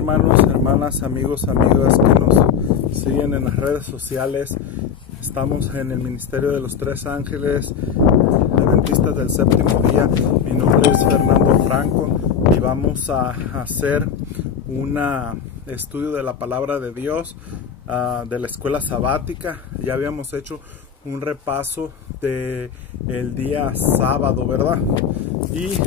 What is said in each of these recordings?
hermanos, hermanas, amigos, amigas que nos siguen en las redes sociales. Estamos en el Ministerio de los Tres Ángeles Adventistas del Séptimo Día. Mi nombre es Fernando Franco y vamos a hacer un estudio de la Palabra de Dios de la escuela sabática. Ya habíamos hecho un repaso de el día sábado, ¿verdad? Y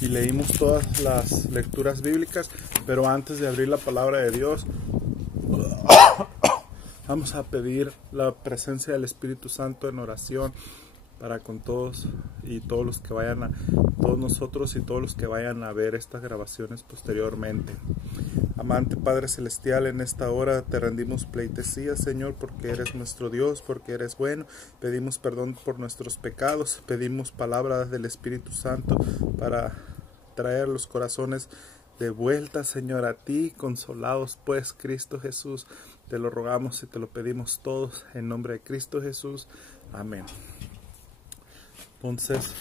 y leímos todas las lecturas bíblicas, pero antes de abrir la palabra de Dios, vamos a pedir la presencia del Espíritu Santo en oración para con todos y todos los que vayan todos nosotros y todos los que vayan a ver estas grabaciones posteriormente. Amante Padre Celestial, en esta hora te rendimos pleitesía, Señor, porque eres nuestro Dios, porque eres bueno. Pedimos perdón por nuestros pecados, pedimos palabras del Espíritu Santo para traer los corazones de vuelta, Señor, a ti, consolados pues, Cristo Jesús. Te lo rogamos y te lo pedimos todos en nombre de Cristo Jesús. Amén. Entonces,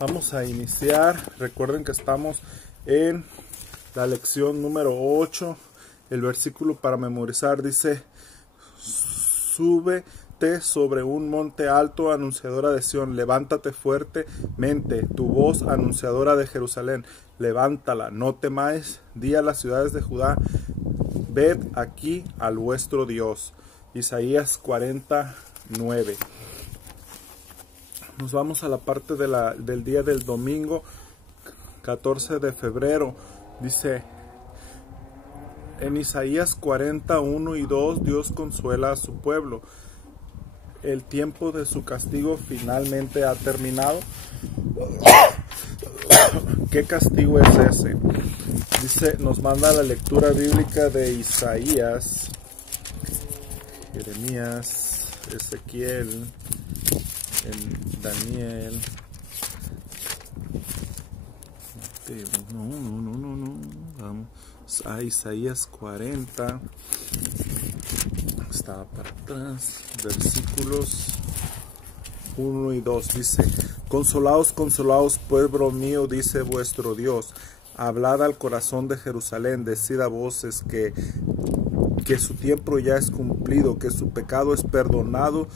vamos a iniciar. Recuerden que estamos en la lección número 8. El versículo para memorizar dice: súbete sobre un monte alto, anunciadora de Sión, levántate fuertemente, tu voz anunciadora de Jerusalén, levántala, no temáis, di a las ciudades de Judá, ved aquí al vuestro Dios. Isaías 49. Nos vamos a la parte del día del domingo 14 de febrero. Dice en Isaías 41 y 2, Dios consuela a su pueblo. El tiempo de su castigo finalmente ha terminado. ¿Qué castigo es ese? Dice, nos manda la lectura bíblica de Isaías, Jeremías, Ezequiel, en Daniel. Vamos a Isaías 40. Estaba para atrás. Versículos 1 y 2. Dice: consolaos, consolaos, pueblo mío, dice vuestro Dios. Hablad al corazón de Jerusalén, decid a voces que su tiempo ya es cumplido, que su pecado es perdonado,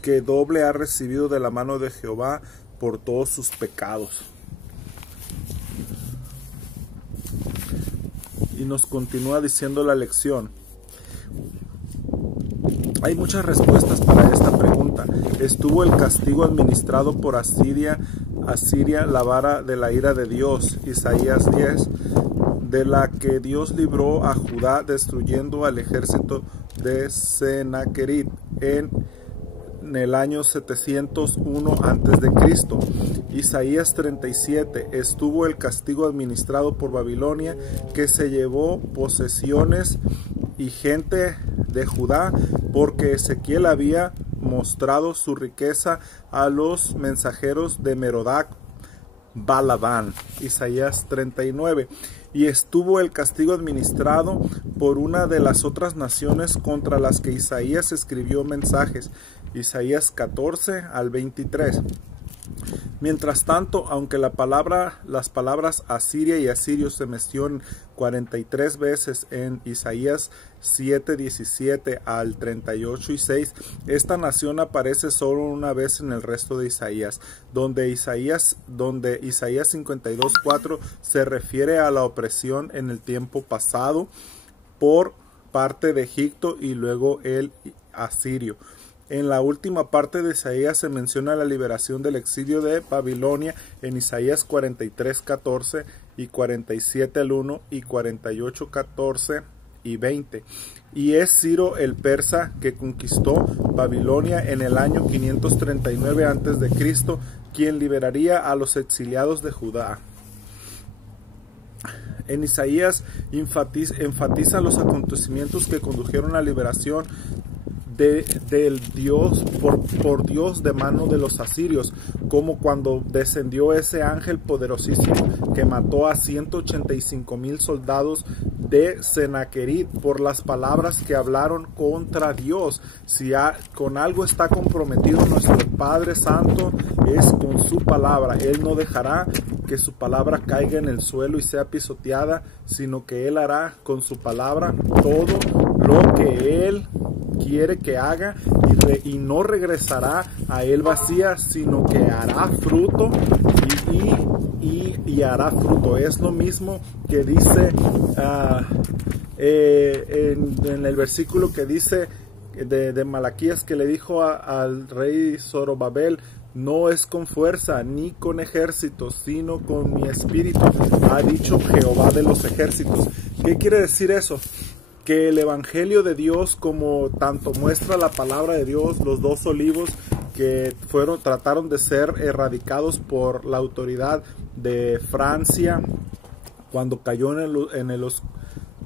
que doble ha recibido de la mano de Jehová por todos sus pecados. Y nos continúa diciendo la lección. Hay muchas respuestas para esta pregunta. ¿Estuvo el castigo administrado por Asiria, la vara de la ira de Dios? Isaías 10, de la que Dios libró a Judá destruyendo al ejército de Sennacherib en el año 701 a.C. Isaías 37, estuvo el castigo administrado por Babilonia, que se llevó posesiones y gente de Judá, porque Ezequiel había mostrado su riqueza a los mensajeros de Merodac Baladán. Isaías 39, y estuvo el castigo administrado por una de las otras naciones contra las que Isaías escribió mensajes. Isaías 14 al 23. Mientras tanto, aunque las palabras Asiria y asirio se mencionan 43 veces en Isaías 7, 17 al 38 y 6, esta nación aparece solo una vez en el resto de Isaías, donde Isaías 52, 4 se refiere a la opresión en el tiempo pasado por parte de Egipto y luego el asirio. En la última parte de Isaías se menciona la liberación del exilio de Babilonia en Isaías 43, 14 y 47 al 1 y 48, 14 y 20. Y es Ciro el persa que conquistó Babilonia en el año 539 a.C., quien liberaría a los exiliados de Judá. En Isaías enfatiza los acontecimientos que condujeron a la liberación del Dios, por Dios de mano de los asirios, como cuando descendió ese ángel poderosísimo que mató a 185,000 soldados de Sennacherib por las palabras que hablaron contra Dios. Si con algo está comprometido nuestro Padre Santo, es con su palabra. Él no dejará que su palabra caiga en el suelo y sea pisoteada, sino que Él hará con su palabra todo lo que Él quiere que haga, y no regresará a Él vacía, sino que hará fruto y hará fruto. Es lo mismo que dice en el versículo que dice de Malaquías, que le dijo al rey Zorobabel: no es con fuerza ni con ejércitos, sino con mi espíritu, ha dicho Jehová de los ejércitos. ¿Qué quiere decir eso? Que el evangelio de Dios, como tanto muestra la palabra de Dios, los 2 olivos que trataron de ser erradicados por la autoridad de Francia cuando cayó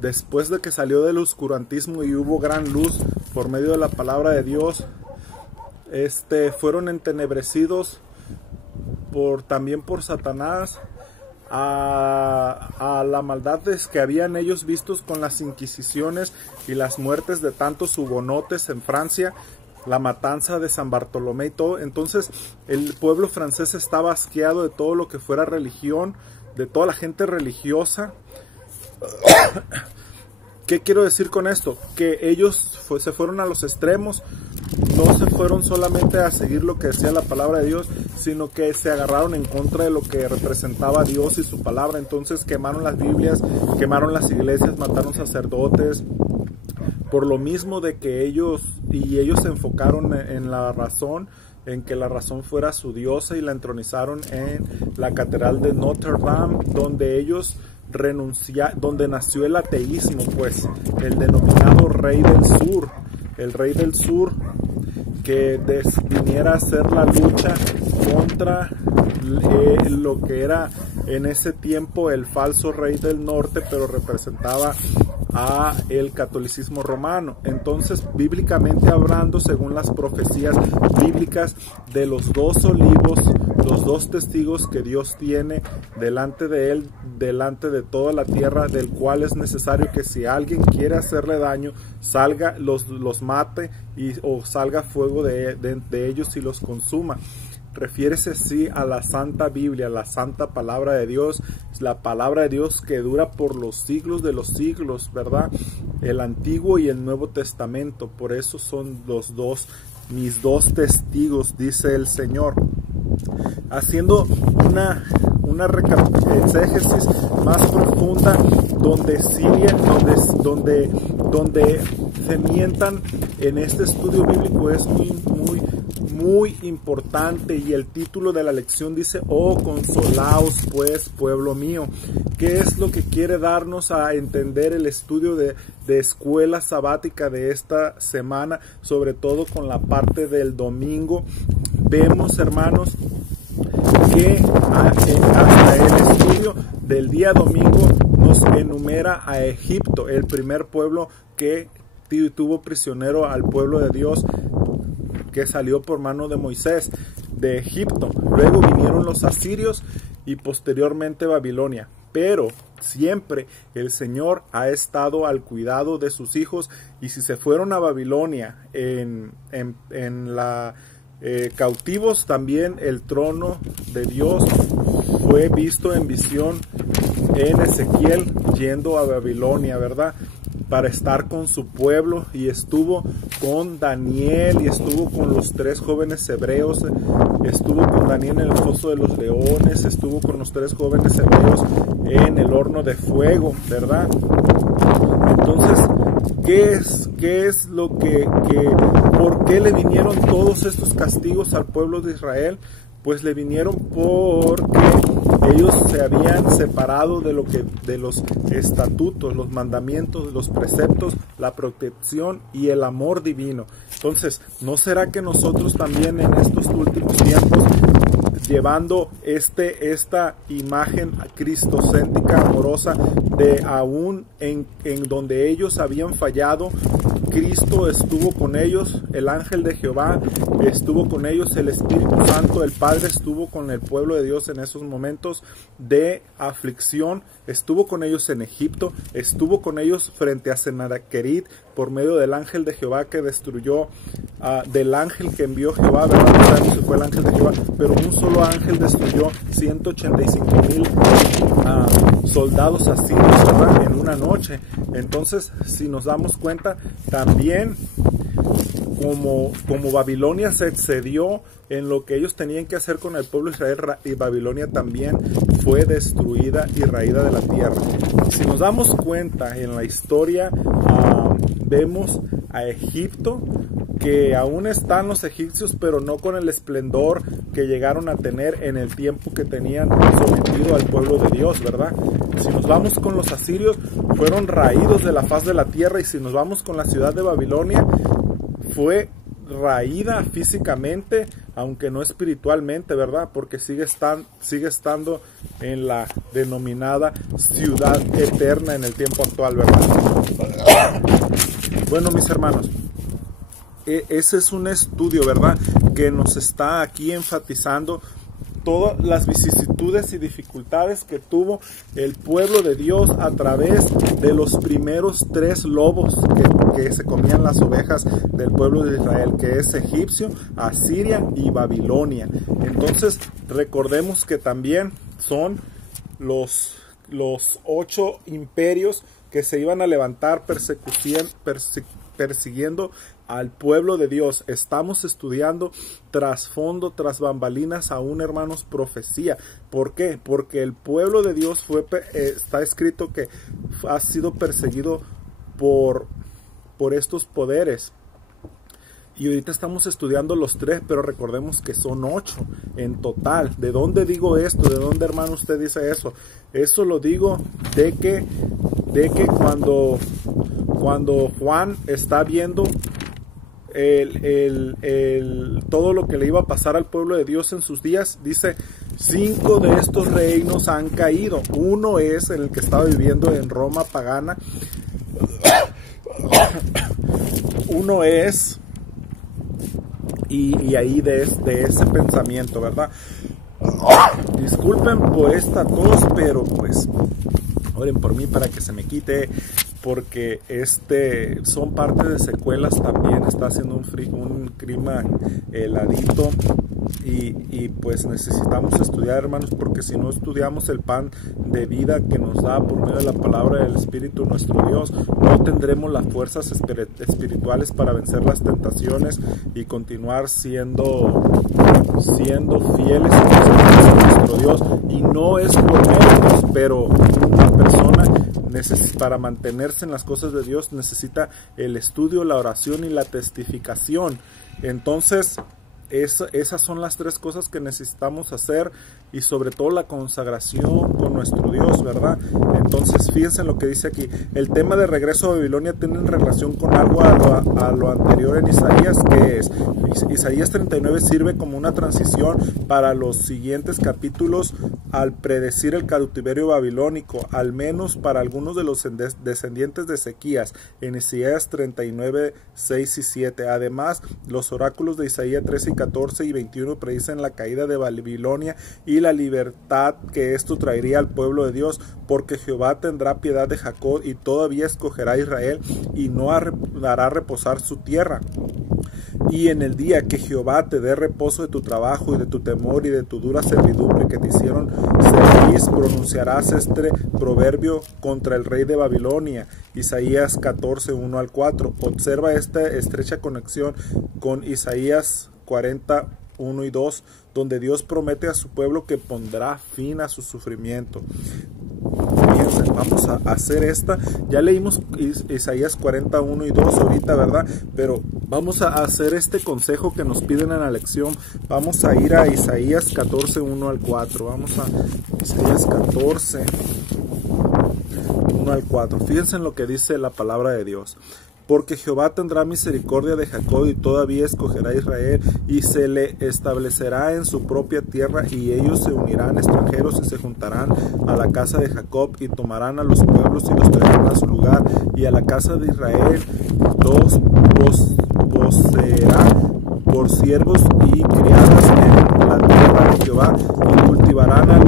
después de que salió del oscurantismo y hubo gran luz por medio de la palabra de Dios, fueron entenebrecidos también por Satanás, a la maldad que habían ellos vistos con las inquisiciones y las muertes de tantos hugonotes en Francia, la matanza de San Bartolomé y todo. Entonces el pueblo francés estaba asqueado de todo lo que fuera religión, de toda la gente religiosa. ¿Qué quiero decir con esto? Que ellos se fueron a los extremos. No se fueron solamente a seguir lo que decía la palabra de Dios, sino que se agarraron en contra de lo que representaba Dios y su palabra. Entonces quemaron las Biblias, quemaron las iglesias, mataron sacerdotes, por lo mismo de que ellos se enfocaron en la razón, en que la razón fuera su diosa, y la entronizaron en la catedral de Notre Dame, donde ellos donde nació el ateísmo, pues, el denominado Rey del Sur, el Rey del Sur, que viniera a hacer la lucha contra lo que era en ese tiempo el falso rey del norte, pero representaba a el catolicismo romano. Entonces, bíblicamente hablando, según las profecías bíblicas de los 2 olivos, los 2 testigos que Dios tiene delante de él, delante de toda la tierra, del cual es necesario que si alguien quiere hacerle daño, salga, los mate o salga fuego de ellos y los consuma. Refiérese sí a la Santa Biblia, la Santa Palabra de Dios, la Palabra de Dios que dura por los siglos de los siglos, ¿verdad? El Antiguo y el Nuevo Testamento. Por eso son mis 2 testigos, dice el Señor. Haciendo una exégesis más profunda, donde se mientan en este estudio bíblico, es muy importante, y el título de la lección dice: oh, consolaos pues, pueblo mío. ¿Qué es lo que quiere darnos a entender el estudio de escuela sabática de esta semana? Sobre todo con la parte del domingo, vemos, hermanos, que hasta el estudio del día domingo nos enumera a Egipto, el primer pueblo que tuvo prisionero al pueblo de Dios, que salió por mano de Moisés de Egipto. Luego vinieron los asirios y posteriormente Babilonia. Pero siempre el Señor ha estado al cuidado de sus hijos, y si se fueron a Babilonia cautivos, también el trono de Dios fue visto en visión en Ezequiel yendo a Babilonia, ¿verdad?, para estar con su pueblo, y estuvo con Daniel y estuvo con los 3 jóvenes hebreos, estuvo con Daniel en el foso de los leones, estuvo con los 3 jóvenes hebreos en el horno de fuego, ¿verdad? Entonces, ¿qué es lo que por qué le vinieron todos estos castigos al pueblo de Israel? Pues le vinieron porque ellos se habían separado de los estatutos, los mandamientos, los preceptos, la protección y el amor divino. Entonces, ¿no será que nosotros también en estos últimos tiempos, llevando esta imagen cristocéntrica, amorosa, de aún en donde ellos habían fallado, Cristo estuvo con ellos, el ángel de Jehová estuvo con ellos, el Espíritu Santo, el Padre estuvo con el pueblo de Dios en esos momentos de aflicción, estuvo con ellos en Egipto, estuvo con ellos frente a Sennacherib por medio del ángel de Jehová que destruyó, del ángel que envió Jehová, ¿verdad? No sabemos si fue el ángel de Jehová, pero un solo ángel destruyó 185,000 soldados asirios, ¿verdad? En una noche. Entonces, si nos damos cuenta, también como Babilonia se excedió en lo que ellos tenían que hacer con el pueblo de Israel, y Babilonia también fue destruida y raída de la tierra. Si nos damos cuenta en la historia, vemos a Egipto, que aún están los egipcios, pero no con el esplendor que llegaron a tener en el tiempo que tenían sometido al pueblo de Dios, ¿verdad? Si nos vamos con los asirios, fueron raídos de la faz de la tierra, y si nos vamos con la ciudad de Babilonia, fue raída físicamente, aunque no espiritualmente, ¿verdad? Porque sigue estando en la denominada ciudad eterna en el tiempo actual, ¿verdad? Bueno, mis hermanos, ese es un estudio, ¿verdad?, que nos está aquí enfatizando todas las vicisitudes y dificultades que tuvo el pueblo de Dios a través de los primeros 3 lobos que se comían las ovejas del pueblo de Israel, que es egipcio, Asiria y Babilonia. Entonces, recordemos que también son los 8 imperios que se iban a levantar persiguiendo al pueblo de Dios. Estamos estudiando trasfondo, tras bambalinas, aún, hermanos, profecía. ¿Por qué? Porque el pueblo de Dios está escrito que ha sido perseguido por estos poderes. Y ahorita estamos estudiando los 3, pero recordemos que son 8 en total. ¿De dónde digo esto? ¿De dónde, hermano, usted dice eso? Eso lo digo de que cuando Juan está viendo todo lo que le iba a pasar al pueblo de Dios en sus días, dice: 5 de estos reinos han caído. Uno es en el que estaba viviendo en Roma pagana. Uno es, y ahí de ese pensamiento, ¿verdad? Disculpen por esta tos, pero pues oren por mí para que se me quite, porque son parte de secuelas también. Está haciendo un clima heladito, y pues necesitamos estudiar, hermanos, porque si no estudiamos el pan de vida que nos da por medio de la palabra del Espíritu nuestro Dios, no tendremos las fuerzas espirituales para vencer las tentaciones y continuar siendo fieles a nuestro Dios. Y no es por méritos, pero una persona para mantenerse en las cosas de Dios necesita el estudio, la oración y la testificación. Entonces, esas son las 3 cosas que necesitamos hacer, y sobre todo la consagración con nuestro Dios, ¿verdad? Entonces, fíjense en lo que dice aquí. El tema de regreso a Babilonia tiene relación con algo a lo anterior en Isaías, que es Isaías 39 sirve como una transición para los siguientes capítulos al predecir el cautiverio babilónico, al menos para algunos de los descendientes de Ezequías, en Isaías 39, 6 y 7. Además, los oráculos de Isaías 13 y 14 y 21 predicen la caída de Babilonia y la libertad que esto traería al pueblo de Dios, porque Jehová tendrá piedad de Jacob y todavía escogerá a Israel, y no hará reposar su tierra. Y en el día que Jehová te dé reposo de tu trabajo y de tu temor y de tu dura servidumbre que te hicieron servir, pronunciarás este proverbio contra el rey de Babilonia. Isaías 14, 1 al 4. Observa esta estrecha conexión con Isaías 40, 1 y 2, donde Dios promete a su pueblo que pondrá fin a su sufrimiento. Fíjense, vamos a hacer esta. Ya leímos Isaías 41 y 2 ahorita, ¿verdad? Pero vamos a hacer este consejo que nos piden en la lección. Vamos a ir a Isaías 14, 1 al 4. Vamos a Isaías 14, 1 al 4. Fíjense en lo que dice la palabra de Dios. Porque Jehová tendrá misericordia de Jacob y todavía escogerá a Israel, y se le establecerá en su propia tierra, y ellos se unirán extranjeros y se juntarán a la casa de Jacob y tomarán a los pueblos y los traerán a su lugar, y a la casa de Israel los poseerá por siervos y criadas en la tierra de Jehová, y cultivarán a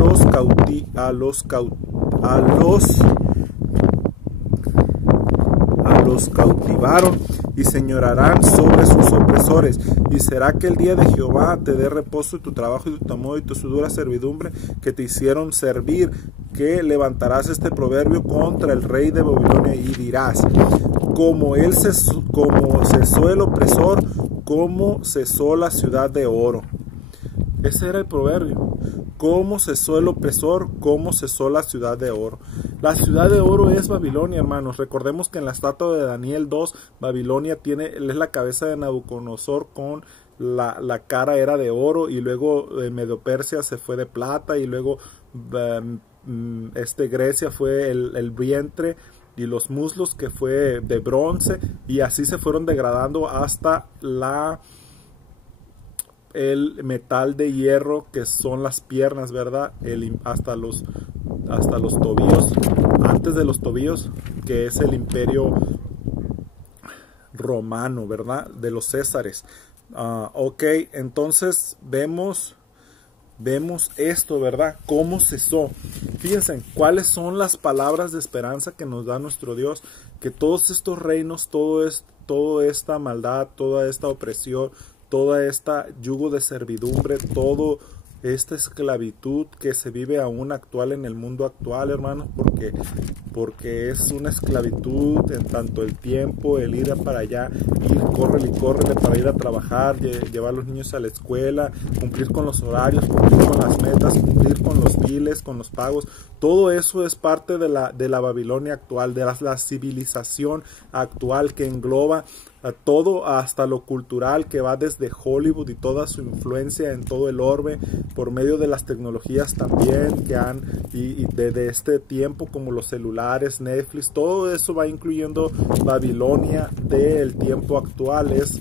los cautivaron y señorarán sobre sus opresores. Y será que el día de Jehová te dé reposo y tu trabajo y tu temor y tu dura servidumbre que te hicieron servir, que levantarás este proverbio contra el rey de Babilonia y dirás: como cesó el opresor, como cesó la ciudad de oro. Ese era el proverbio. Cómo cesó el opresor, cómo cesó la ciudad de oro. La ciudad de oro es Babilonia, hermanos. Recordemos que en la estatua de Daniel 2, Babilonia es la cabeza de Nabucodonosor con la cara era de oro, y luego Medio Persia se fue de plata, y luego Grecia fue el vientre y los muslos, que fue de bronce, y así se fueron degradando hasta el metal de hierro, que son las piernas, ¿verdad? Hasta los tobillos, antes de los tobillos, que es el imperio romano, ¿verdad? De los Césares. Ok, entonces vemos esto, ¿verdad? Cómo cesó. Fíjense, cuáles son las palabras de esperanza que nos da nuestro Dios, que todos estos reinos, toda esta maldad, toda esta opresión, toda esta yugo de servidumbre, toda esta esclavitud que se vive aún actual en el mundo actual, hermanos, porque es una esclavitud en tanto el tiempo, el ir para allá, córrele para ir a trabajar, llevar a los niños a la escuela, cumplir con los horarios, cumplir con las metas, cumplir con los biles, con los pagos. Todo eso es parte de la Babilonia actual, de la civilización actual, que engloba a todo, hasta lo cultural, que va desde Hollywood y toda su influencia en todo el orbe, por medio de las tecnologías también que han, y desde este tiempo, como los celulares, Netflix, todo eso va incluyendo Babilonia del tiempo actual. Es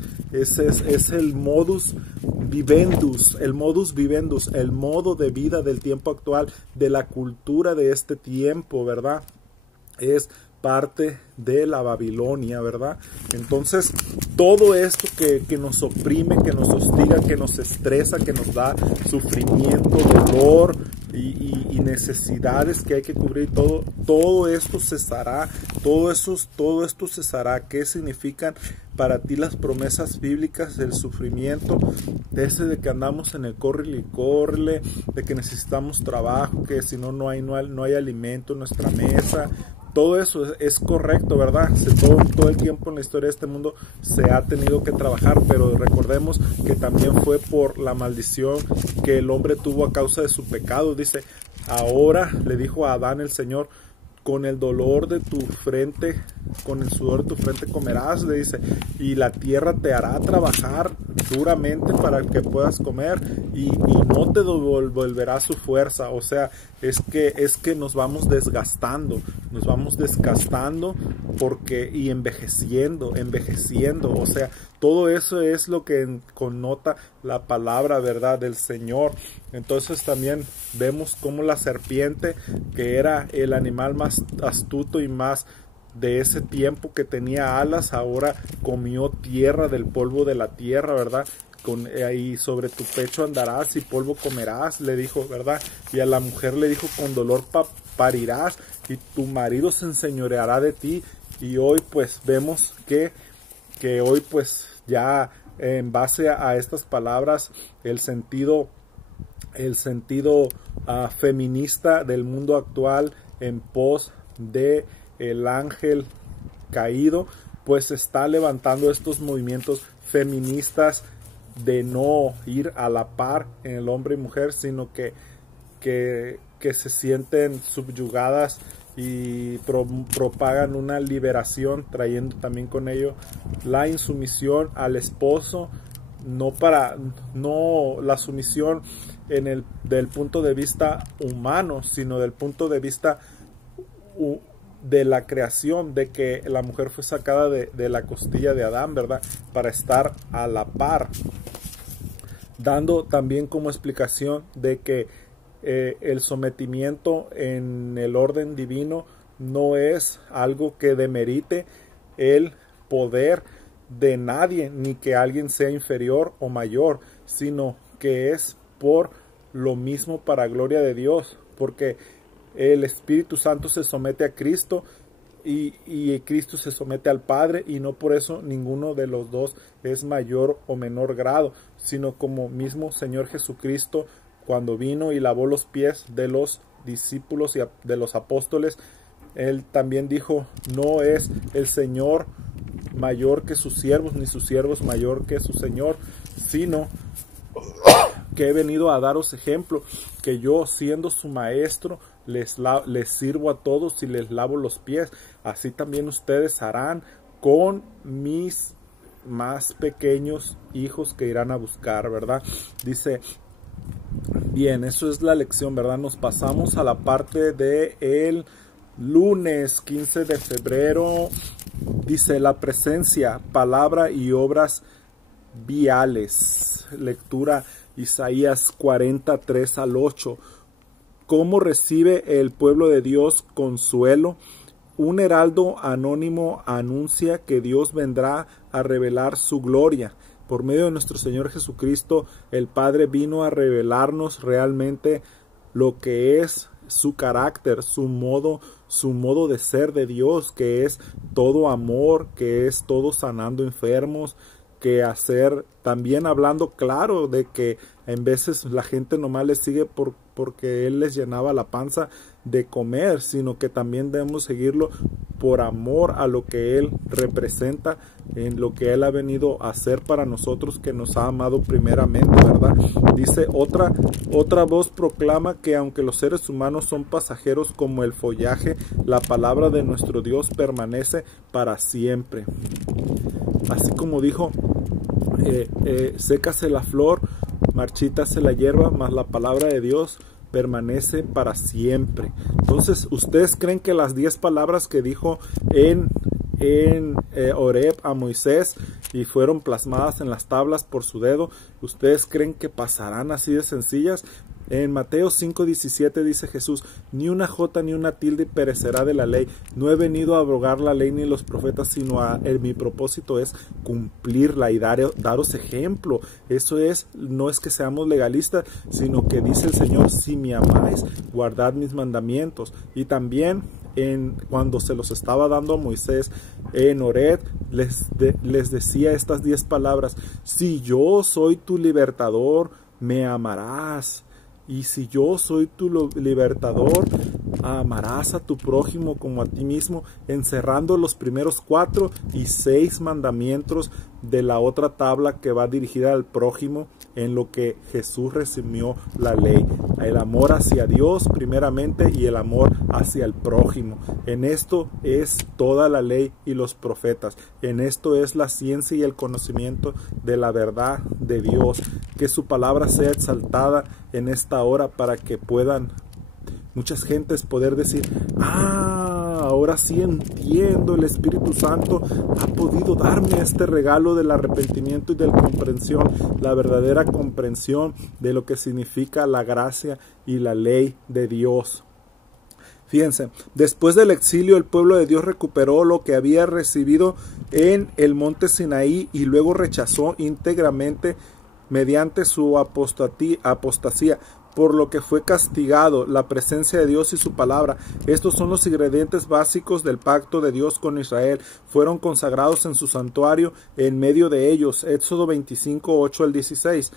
el modus vivendus, el modo de vida del tiempo actual, de la cultura de este tiempo, ¿verdad? Es parte de la Babilonia, ¿verdad? Entonces, todo esto que nos oprime, que nos hostiga, que nos estresa, que nos da sufrimiento, dolor y necesidades que hay que cubrir, todo esto cesará, todo esto cesará. ¿Qué significan para ti las promesas bíblicas del sufrimiento? De que andamos en el córrele y córrele, de que necesitamos trabajo, que si no, no hay alimento en nuestra mesa. Todo eso es correcto, ¿verdad? Todo el tiempo en la historia de este mundo se ha tenido que trabajar, pero recordemos que también fue por la maldición que el hombre tuvo a causa de su pecado. Dice: ahora le dijo a Adán el Señor: con el dolor de tu frente, con el sudor de tu frente comerás, le dice, y la tierra te hará trabajar duramente para que puedas comer, y no te devolverá su fuerza. O sea, es que nos vamos desgastando, y envejeciendo, o sea, todo eso es lo que connota la palabra, ¿verdad?, del Señor. Entonces también vemos cómo la serpiente, que era el animal más astuto y más de ese tiempo, que tenía alas, ahora comió tierra del polvo de la tierra, ¿verdad? Ahí sobre tu pecho andarás y polvo comerás, le dijo, ¿verdad? Y a la mujer le dijo: con dolor parirás y tu marido se enseñoreará de ti. Y hoy pues vemos que hoy pues ya en base a estas palabras, el sentido feminista del mundo actual, en pos de el ángel caído, pues está levantando estos movimientos feministas de no ir a la par en el hombre y mujer, sino que se sienten subyugadas y propagan una liberación, trayendo también con ello la insumisión al esposo, no la sumisión del punto de vista humano, sino del punto de vista de la creación, de que la mujer fue sacada de la costilla de Adán, ¿verdad? Para estar a la par, dando también como explicación de que el sometimiento en el orden divino no es algo que demerite el poder de nadie, ni que alguien sea inferior o mayor, sino que es por lo mismo para gloria de Dios, porque el Espíritu Santo se somete a Cristo y Cristo se somete al Padre, y no por eso ninguno de los dos es mayor o menor grado, sino como mismo Señor Jesucristo, cuando vino y lavó los pies de los discípulos y de los apóstoles, Él también dijo: no es el Señor mayor que sus siervos, ni sus siervos mayor que su Señor, sino que he venido a daros ejemplo, que yo, siendo su maestro, les sirvo a todos y les lavo los pies. Así también ustedes harán con mis más pequeños hijos que irán a buscar, ¿verdad? Dice, bien, eso es la lección, ¿verdad? Nos pasamos a la parte de el lunes 15 de febrero. Dice, la presencia, palabra y obras viales. Lectura Isaías 43 al 8. ¿Cómo recibe el pueblo de Dios consuelo? Un heraldo anónimo anuncia que Dios vendrá a revelar su gloria. Por medio de nuestro Señor Jesucristo, el Padre vino a revelarnos realmente lo que es su carácter, su modo de ser de Dios, que es todo amor, que es todo sanando enfermos, que hacer, también hablando claro de que en veces la gente nomás le sigue porque Él les llenaba la panza de comer, sino que también debemos seguirlo por amor a lo que Él representa, en lo que Él ha venido a hacer para nosotros, que nos ha amado primeramente, ¿verdad? Dice, otra voz proclama que aunque los seres humanos son pasajeros como el follaje, la palabra de nuestro Dios permanece para siempre. Así como dijo, sécase la flor, marchítase la hierba, mas la palabra de Dios permanece para siempre. Entonces, ¿ustedes creen que las 10 palabras que dijo en Horeb a Moisés y fueron plasmadas en las tablas por su dedo, ustedes creen que pasarán así de sencillas? En Mateo 5:17 dice Jesús, ni una jota ni una tilde perecerá de la ley. No he venido a abrogar la ley ni los profetas, sino mi propósito es cumplirla y daros ejemplo. Eso es, no es que seamos legalistas, sino que dice el Señor, si me amáis, guardad mis mandamientos. Y también cuando se los estaba dando a Moisés en Horeb, les decía estas 10 palabras, si yo soy tu libertador, me amarás. Y si yo soy tu libertador, amarás a tu prójimo como a ti mismo, encerrando los primeros 4 y 6 mandamientos de la otra tabla que va dirigida al prójimo, en lo que Jesús resumió la ley. El amor hacia Dios primeramente y el amor hacia el prójimo. En esto es toda la ley y los profetas. En esto es la ciencia y el conocimiento de la verdad de Dios. Que su palabra sea exaltada en esta hora para que puedan muchas gentes poder decir, ahora sí entiendo, el Espíritu Santo ha podido darme este regalo del arrepentimiento y de la comprensión, la verdadera comprensión de lo que significa la gracia y la ley de Dios. Fíjense, después del exilio el pueblo de Dios recuperó lo que había recibido en el monte Sinaí y luego rechazó íntegramente mediante su apostasía, por lo que fue castigado la presencia de Dios y su palabra. Estos son los ingredientes básicos del pacto de Dios con Israel. Fueron consagrados en su santuario en medio de ellos. Éxodo 25, 8 al 16.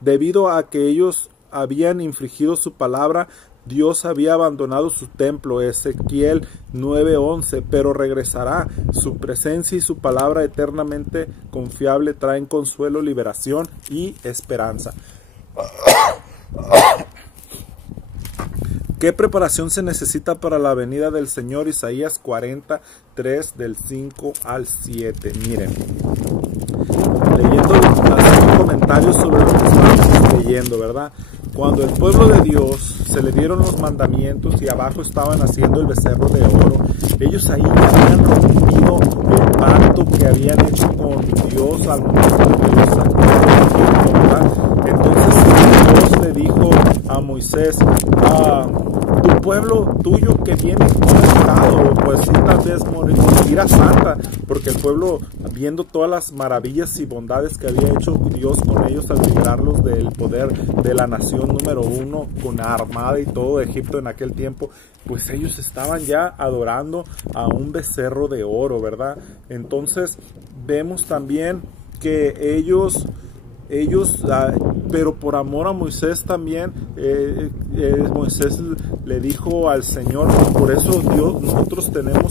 Debido a que ellos habían infringido su palabra, Dios había abandonado su templo, Ezequiel 9:11, pero regresará. Su presencia y su palabra eternamente confiable traen consuelo, liberación y esperanza. ¿Qué preparación se necesita para la venida del Señor? Isaías 43 del 5 al 7. Miren, leyendo los comentarios sobre lo que estamos leyendo, ¿verdad? cuando el pueblo de Dios se le dieron los mandamientos y abajo estaban haciendo el becerro de oro, ellos ahí habían rompido el pacto que habían hecho con Dios al momento de los sacrificios, ¿verdad? Entonces Dios le dijo a Moisés, tu pueblo tuyo que viene conectado, pues sí, tal vez morirá santa, porque el pueblo, viendo todas las maravillas y bondades que había hecho Dios con ellos al librarlos del poder de la nación número 1, con la armada y todo de Egipto en aquel tiempo, pues ellos estaban ya adorando a un becerro de oro, ¿verdad? Entonces vemos también que ellos pero por amor a Moisés también, Moisés le dijo al Señor, por eso nosotros tenemos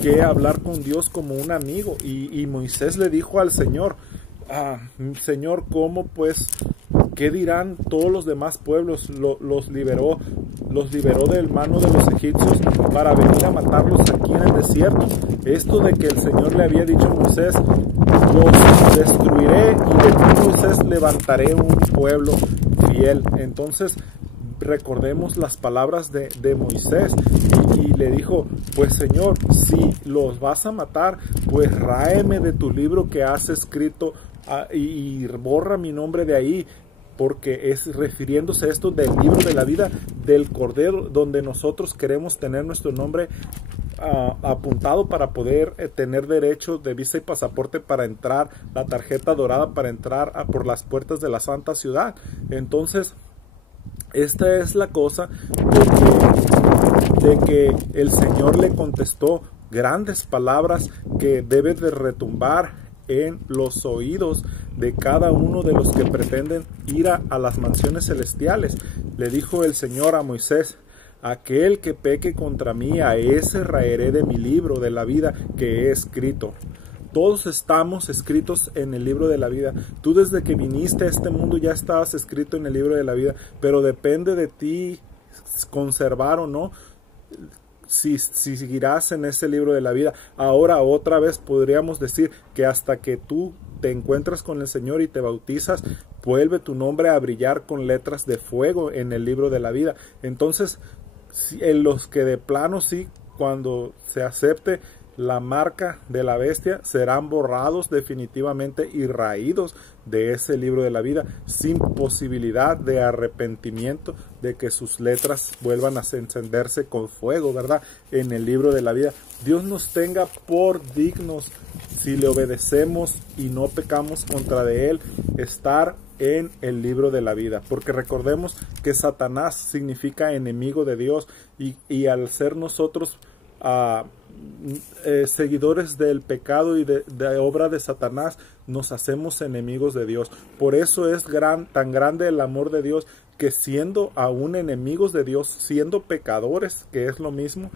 que hablar con Dios como un amigo, y Moisés le dijo al Señor, Señor, ¿cómo pues? ¿Qué dirán todos los demás pueblos? Los liberó de mano de los egipcios para venir a matarlos aquí en el desierto. Esto de que el Señor le había dicho a Moisés, los destruiré y de ti, Moisés, levantaré un pueblo fiel. Entonces recordemos las palabras de Moisés y le dijo, pues Señor, si los vas a matar, pues ráeme de tu libro que has escrito y borra mi nombre de ahí, porque es refiriéndose a esto del libro de la vida del Cordero, donde nosotros queremos tener nuestro nombre apuntado para poder tener derecho de visa y pasaporte para entrar, la tarjeta dorada para entrar por las puertas de la santa ciudad. Entonces esta es la cosa de que el Señor le contestó grandes palabras que debe de retumbar en los oídos de cada uno de los que pretenden ir a las mansiones celestiales. Le dijo el Señor a Moisés, aquel que peque contra mí, a ese raeré de mi libro de la vida que he escrito. Todos estamos escritos en el libro de la vida. Tú desde que viniste a este mundo ya estabas escrito en el libro de la vida, pero depende de ti conservar o no si seguirás en ese libro de la vida. Ahora otra vez podríamos decir que hasta que tú te encuentras con el Señor y te bautizas, vuelve tu nombre a brillar con letras de fuego en el libro de la vida. Entonces, en los que de plano sí, cuando se acepte la marca de la bestia, serán borrados definitivamente y raídos de ese libro de la vida, sin posibilidad de arrepentimiento, de que sus letras vuelvan a encenderse con fuego, ¿verdad? En el libro de la vida. Dios nos tenga por dignos, si le obedecemos y no pecamos contra de Él, estar en el libro de la vida, porque recordemos que Satanás significa enemigo de Dios, y al ser nosotros seguidores del pecado y de obra de Satanás, nos hacemos enemigos de Dios. Por eso es tan grande el amor de Dios, que siendo aún enemigos de Dios, siendo pecadores, que es lo mismo,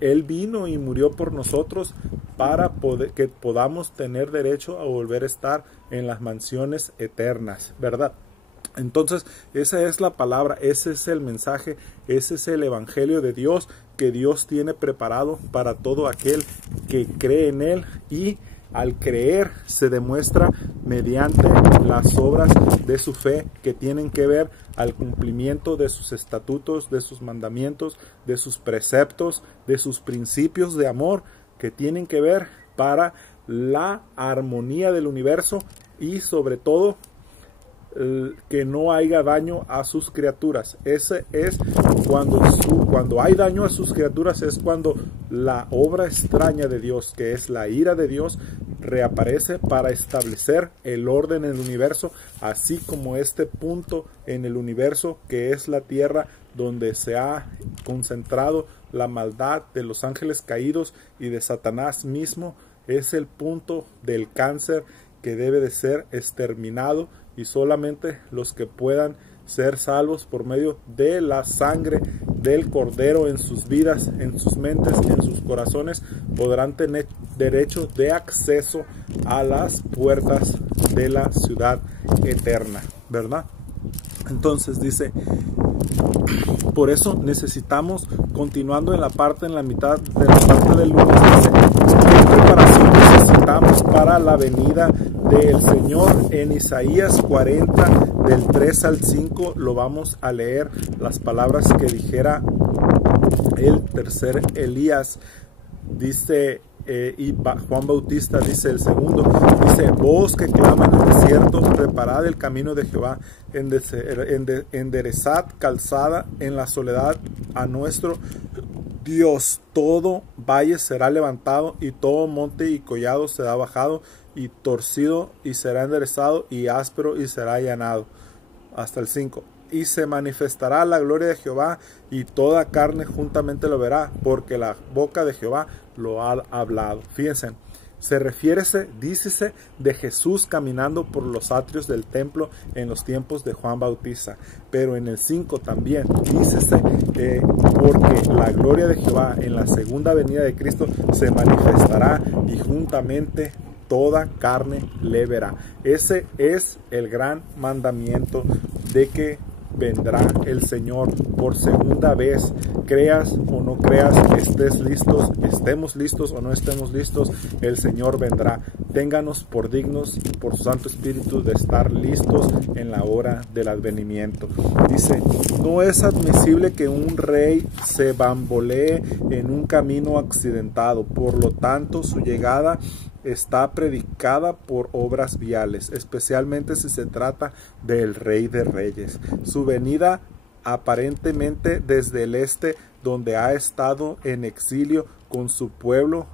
Él vino y murió por nosotros para que podamos tener derecho a volver a estar en las mansiones eternas, ¿verdad? Entonces, esa es la palabra, ese es el mensaje, ese es el evangelio de Dios que Dios tiene preparado para todo aquel que cree en Él, y al creer se demuestra mediante las obras de su fe, que tienen que ver al cumplimiento de sus estatutos, de sus mandamientos, de sus preceptos, de sus principios de amor, que tienen que ver para la armonía del universo y sobre todo que no haya daño a sus criaturas. Ese es cuando hay daño a sus criaturas, es cuando la obra extraña de Dios, que es la ira de Dios, reaparece para establecer el orden en el universo, así como este punto en el universo que es la tierra, donde se ha concentrado la maldad de los ángeles caídos y de Satanás mismo. Es el punto del cáncer que debe de ser exterminado, y solamente los que puedan ser salvos por medio de la sangre del Cordero en sus vidas, en sus mentes, en sus corazones, podrán tener derecho de acceso a las puertas de la ciudad eterna, ¿verdad? Entonces dice, por eso necesitamos, continuando en la mitad de la parte del lunes, dice, ¿qué preparación necesita necesitamos para la venida del Señor. En Isaías 40, del 3 al 5, lo vamos a leer, las palabras que dijera el tercer Elías. Dice, y Juan Bautista dice el segundo, dice: voz que clama en el desierto, preparad el camino de Jehová, enderezad calzada en la soledad a nuestro Dios. Todo valle será levantado, y todo monte y collado será bajado, y torcido y será enderezado, y áspero y será allanado. Hasta el 5. Y se manifestará la gloria de Jehová, y toda carne juntamente lo verá, porque la boca de Jehová lo ha hablado. Fíjense, dícese de Jesús caminando por los atrios del templo en los tiempos de Juan Bautista. Pero en el 5 también dícese porque la gloria de Jehová en la segunda venida de Cristo se manifestará, y juntamente toda carne le verá. Ese es el gran mandamiento de que vendrá el Señor por segunda vez. Creas o no creas, estés listos, estemos listos o no estemos listos, el Señor vendrá. Ténganos por dignos y por su Santo Espíritu de estar listos en la hora del advenimiento. Dice: no es admisible que un rey se bambolee en un camino accidentado, por lo tanto su llegada está predicada por obras viales, especialmente si se trata del Rey de Reyes. Su venida aparentemente desde el este, donde ha estado en exilio con su pueblo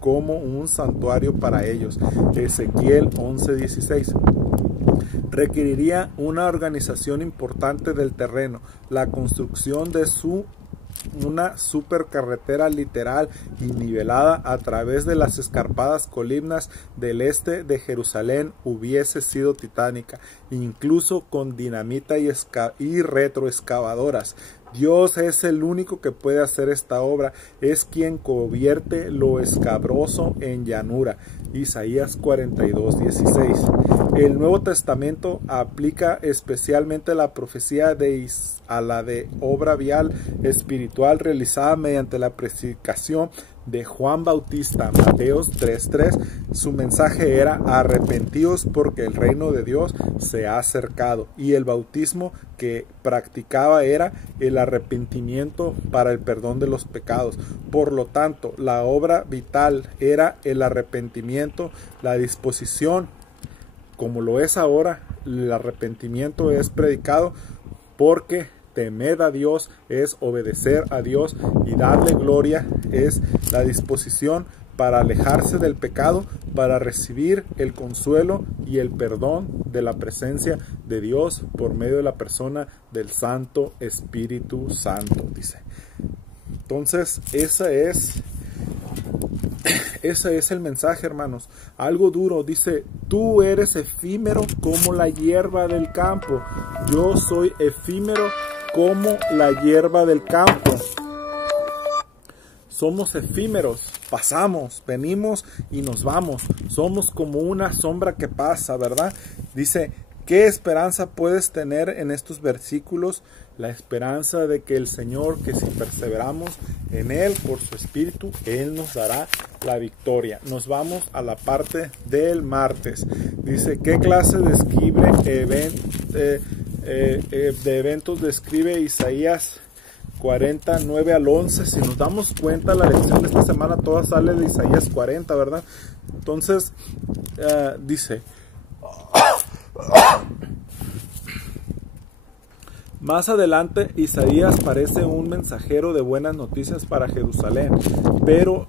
como un santuario para ellos. Ezequiel 11:16. Requeriría una organización importante del terreno, la construcción de una supercarretera literal y nivelada a través de las escarpadas colinas del este de Jerusalén hubiese sido titánica, incluso con dinamita y retroexcavadoras. Dios es el único que puede hacer esta obra, es quien convierte lo escabroso en llanura. Isaías 42:16. El Nuevo Testamento aplica especialmente la profecía a la de obra vial espiritual realizada mediante la predicación de Juan Bautista. Mateos 3:3. Su mensaje era: arrepentíos porque el reino de Dios se ha acercado. Y el bautismo que practicaba era el arrepentimiento para el perdón de los pecados. Por lo tanto, la obra vital era el arrepentimiento, la disposición, como lo es ahora. El arrepentimiento es predicado porque temed a Dios es obedecer a Dios, y darle gloria es la disposición para alejarse del pecado, para recibir el consuelo y el perdón de la presencia de Dios por medio de la persona del Santo Espíritu Santo, dice. Entonces, ese es el mensaje, hermanos. Algo duro, dice: tú eres efímero como la hierba del campo. Yo soy efímero como la hierba del campo. Somos efímeros, pasamos, venimos y nos vamos. Somos como una sombra que pasa, ¿verdad? Dice: ¿qué esperanza puedes tener en estos versículos? La esperanza de que el Señor, que si perseveramos en Él por su Espíritu, Él nos dará la victoria. Nos vamos a la parte del martes. Dice: ¿qué clase de eventos describe Isaías 49 al 11? Si nos damos cuenta, la lección de esta semana toda sale de Isaías 40, ¿verdad? Entonces, dice: más adelante, Isaías parece un mensajero de buenas noticias para Jerusalén, pero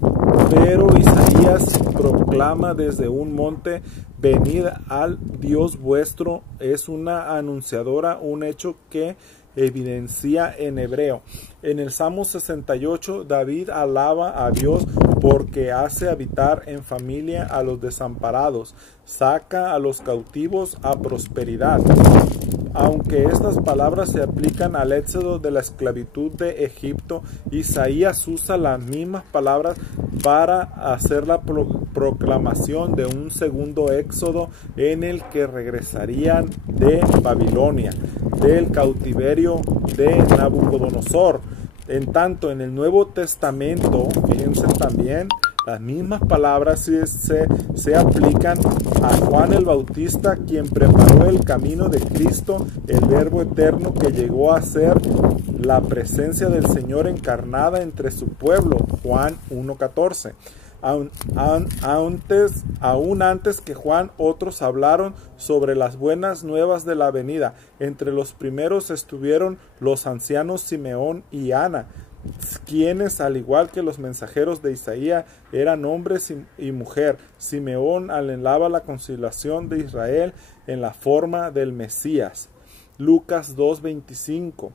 Isaías proclama desde un monte: venid al Dios vuestro. Es una anunciadora, un hecho que evidencia en hebreo. En el Salmo 68, David alaba a Dios porque hace habitar en familia a los desamparados, saca a los cautivos a prosperidad. Aunque estas palabras se aplican al éxodo de la esclavitud de Egipto, Isaías usa las mismas palabras para hacer la proclamación de un segundo éxodo en el que regresarían de Babilonia, del cautiverio de Nabucodonosor. En tanto, en el Nuevo Testamento, fíjense también, Las mismas palabras se aplican a Juan el Bautista, quien preparó el camino de Cristo, el Verbo eterno que llegó a ser la presencia del Señor encarnada entre su pueblo. Juan 1:14. Aún antes que Juan, otros hablaron sobre las buenas nuevas de la venida. Entre los primeros estuvieron los ancianos Simeón y Ana, quienes, al igual que los mensajeros de Isaías, eran hombres y mujer. Simeón anhelaba la conciliación de Israel en la forma del Mesías. Lucas 2:25.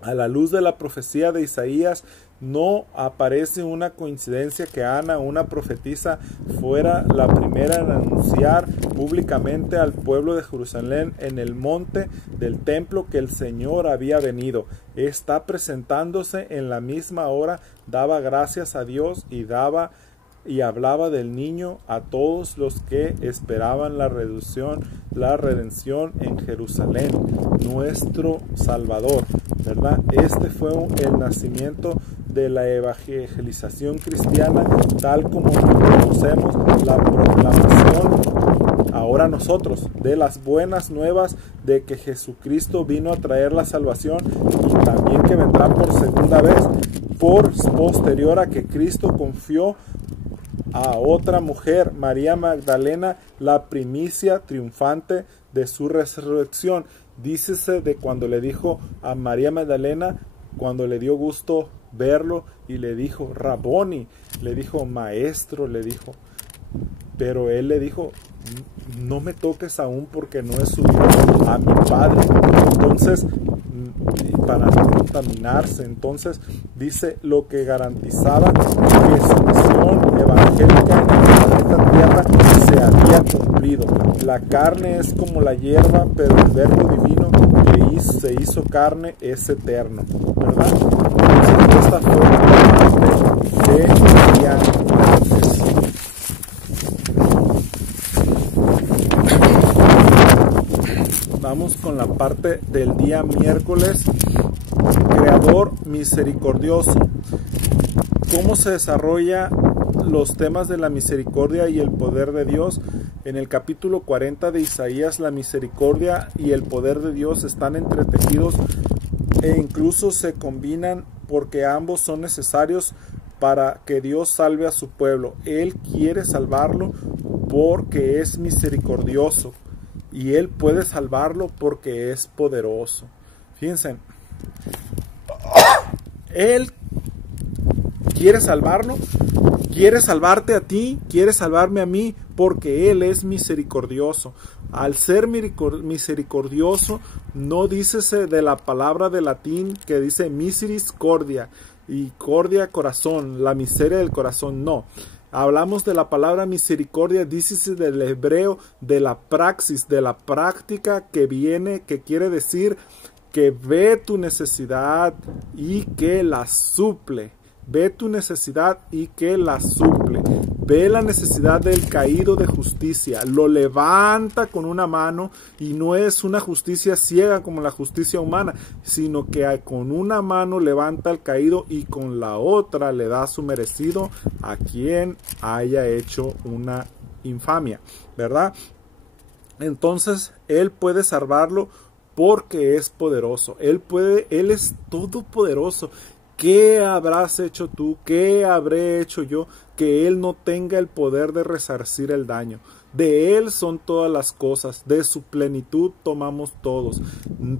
A la luz de la profecía de Isaías, no aparece una coincidencia que Ana, una profetisa, fuera la primera en anunciar públicamente al pueblo de Jerusalén en el monte del templo que el Señor había venido. Está presentándose en la misma hora, daba gracias a Dios y hablaba del niño a todos los que esperaban la redención en Jerusalén, nuestro Salvador, ¿verdad? Este fue el nacimiento de la evangelización cristiana, tal como conocemos la proclamación ahora nosotros de las buenas nuevas de que Jesucristo vino a traer la salvación y también que vendrá por segunda vez, posterior a que Cristo confió a otra mujer, María Magdalena, la primicia triunfante de su resurrección. Dícese de cuando le dijo a María Magdalena, cuando le dio gusto verlo y le dijo Raboni, le dijo maestro, le dijo, pero él le dijo, no me toques aún porque no he subido a mi Padre. Entonces, para no contaminarse, entonces dice lo que garantizaba que su misión evangélica en el planeta Tierra se había cumplido. La carne es como la hierba, pero el verbo divino que se hizo carne es eterno, ¿verdad? Entonces, esta fue la parte de día antes. Vamos con la parte del día miércoles. Creador misericordioso. ¿Cómo se desarrolla los temas de la misericordia y el poder de Dios? En el capítulo 40 de Isaías, la misericordia y el poder de Dios están entretejidos e incluso se combinan porque ambos son necesarios para que Dios salve a su pueblo. Él quiere salvarlo porque es misericordioso y Él puede salvarlo porque es poderoso. Fíjense, Él quiere salvarlo, quiere salvarte a ti, quiere salvarme a mí, porque Él es misericordioso. Al ser misericordioso, no dícese de la palabra de latín que dice misericordia, y cordia corazón, la miseria del corazón, no. Hablamos de la palabra misericordia, dícese del hebreo, de la praxis, de la práctica que quiere decir que ve tu necesidad y que la suple. Ve tu necesidad y que la suple. Ve la necesidad del caído de justicia. Lo levanta con una mano y no es una justicia ciega como la justicia humana, sino que con una mano levanta al caído y con la otra le da su merecido a quien haya hecho una infamia, ¿verdad? Entonces, Él puede salvarlo porque es poderoso. Él es todopoderoso. ¿Qué habrás hecho tú? ¿Qué habré hecho yo? Que Él no tenga el poder de resarcir el daño. De Él son todas las cosas, de su plenitud tomamos todos.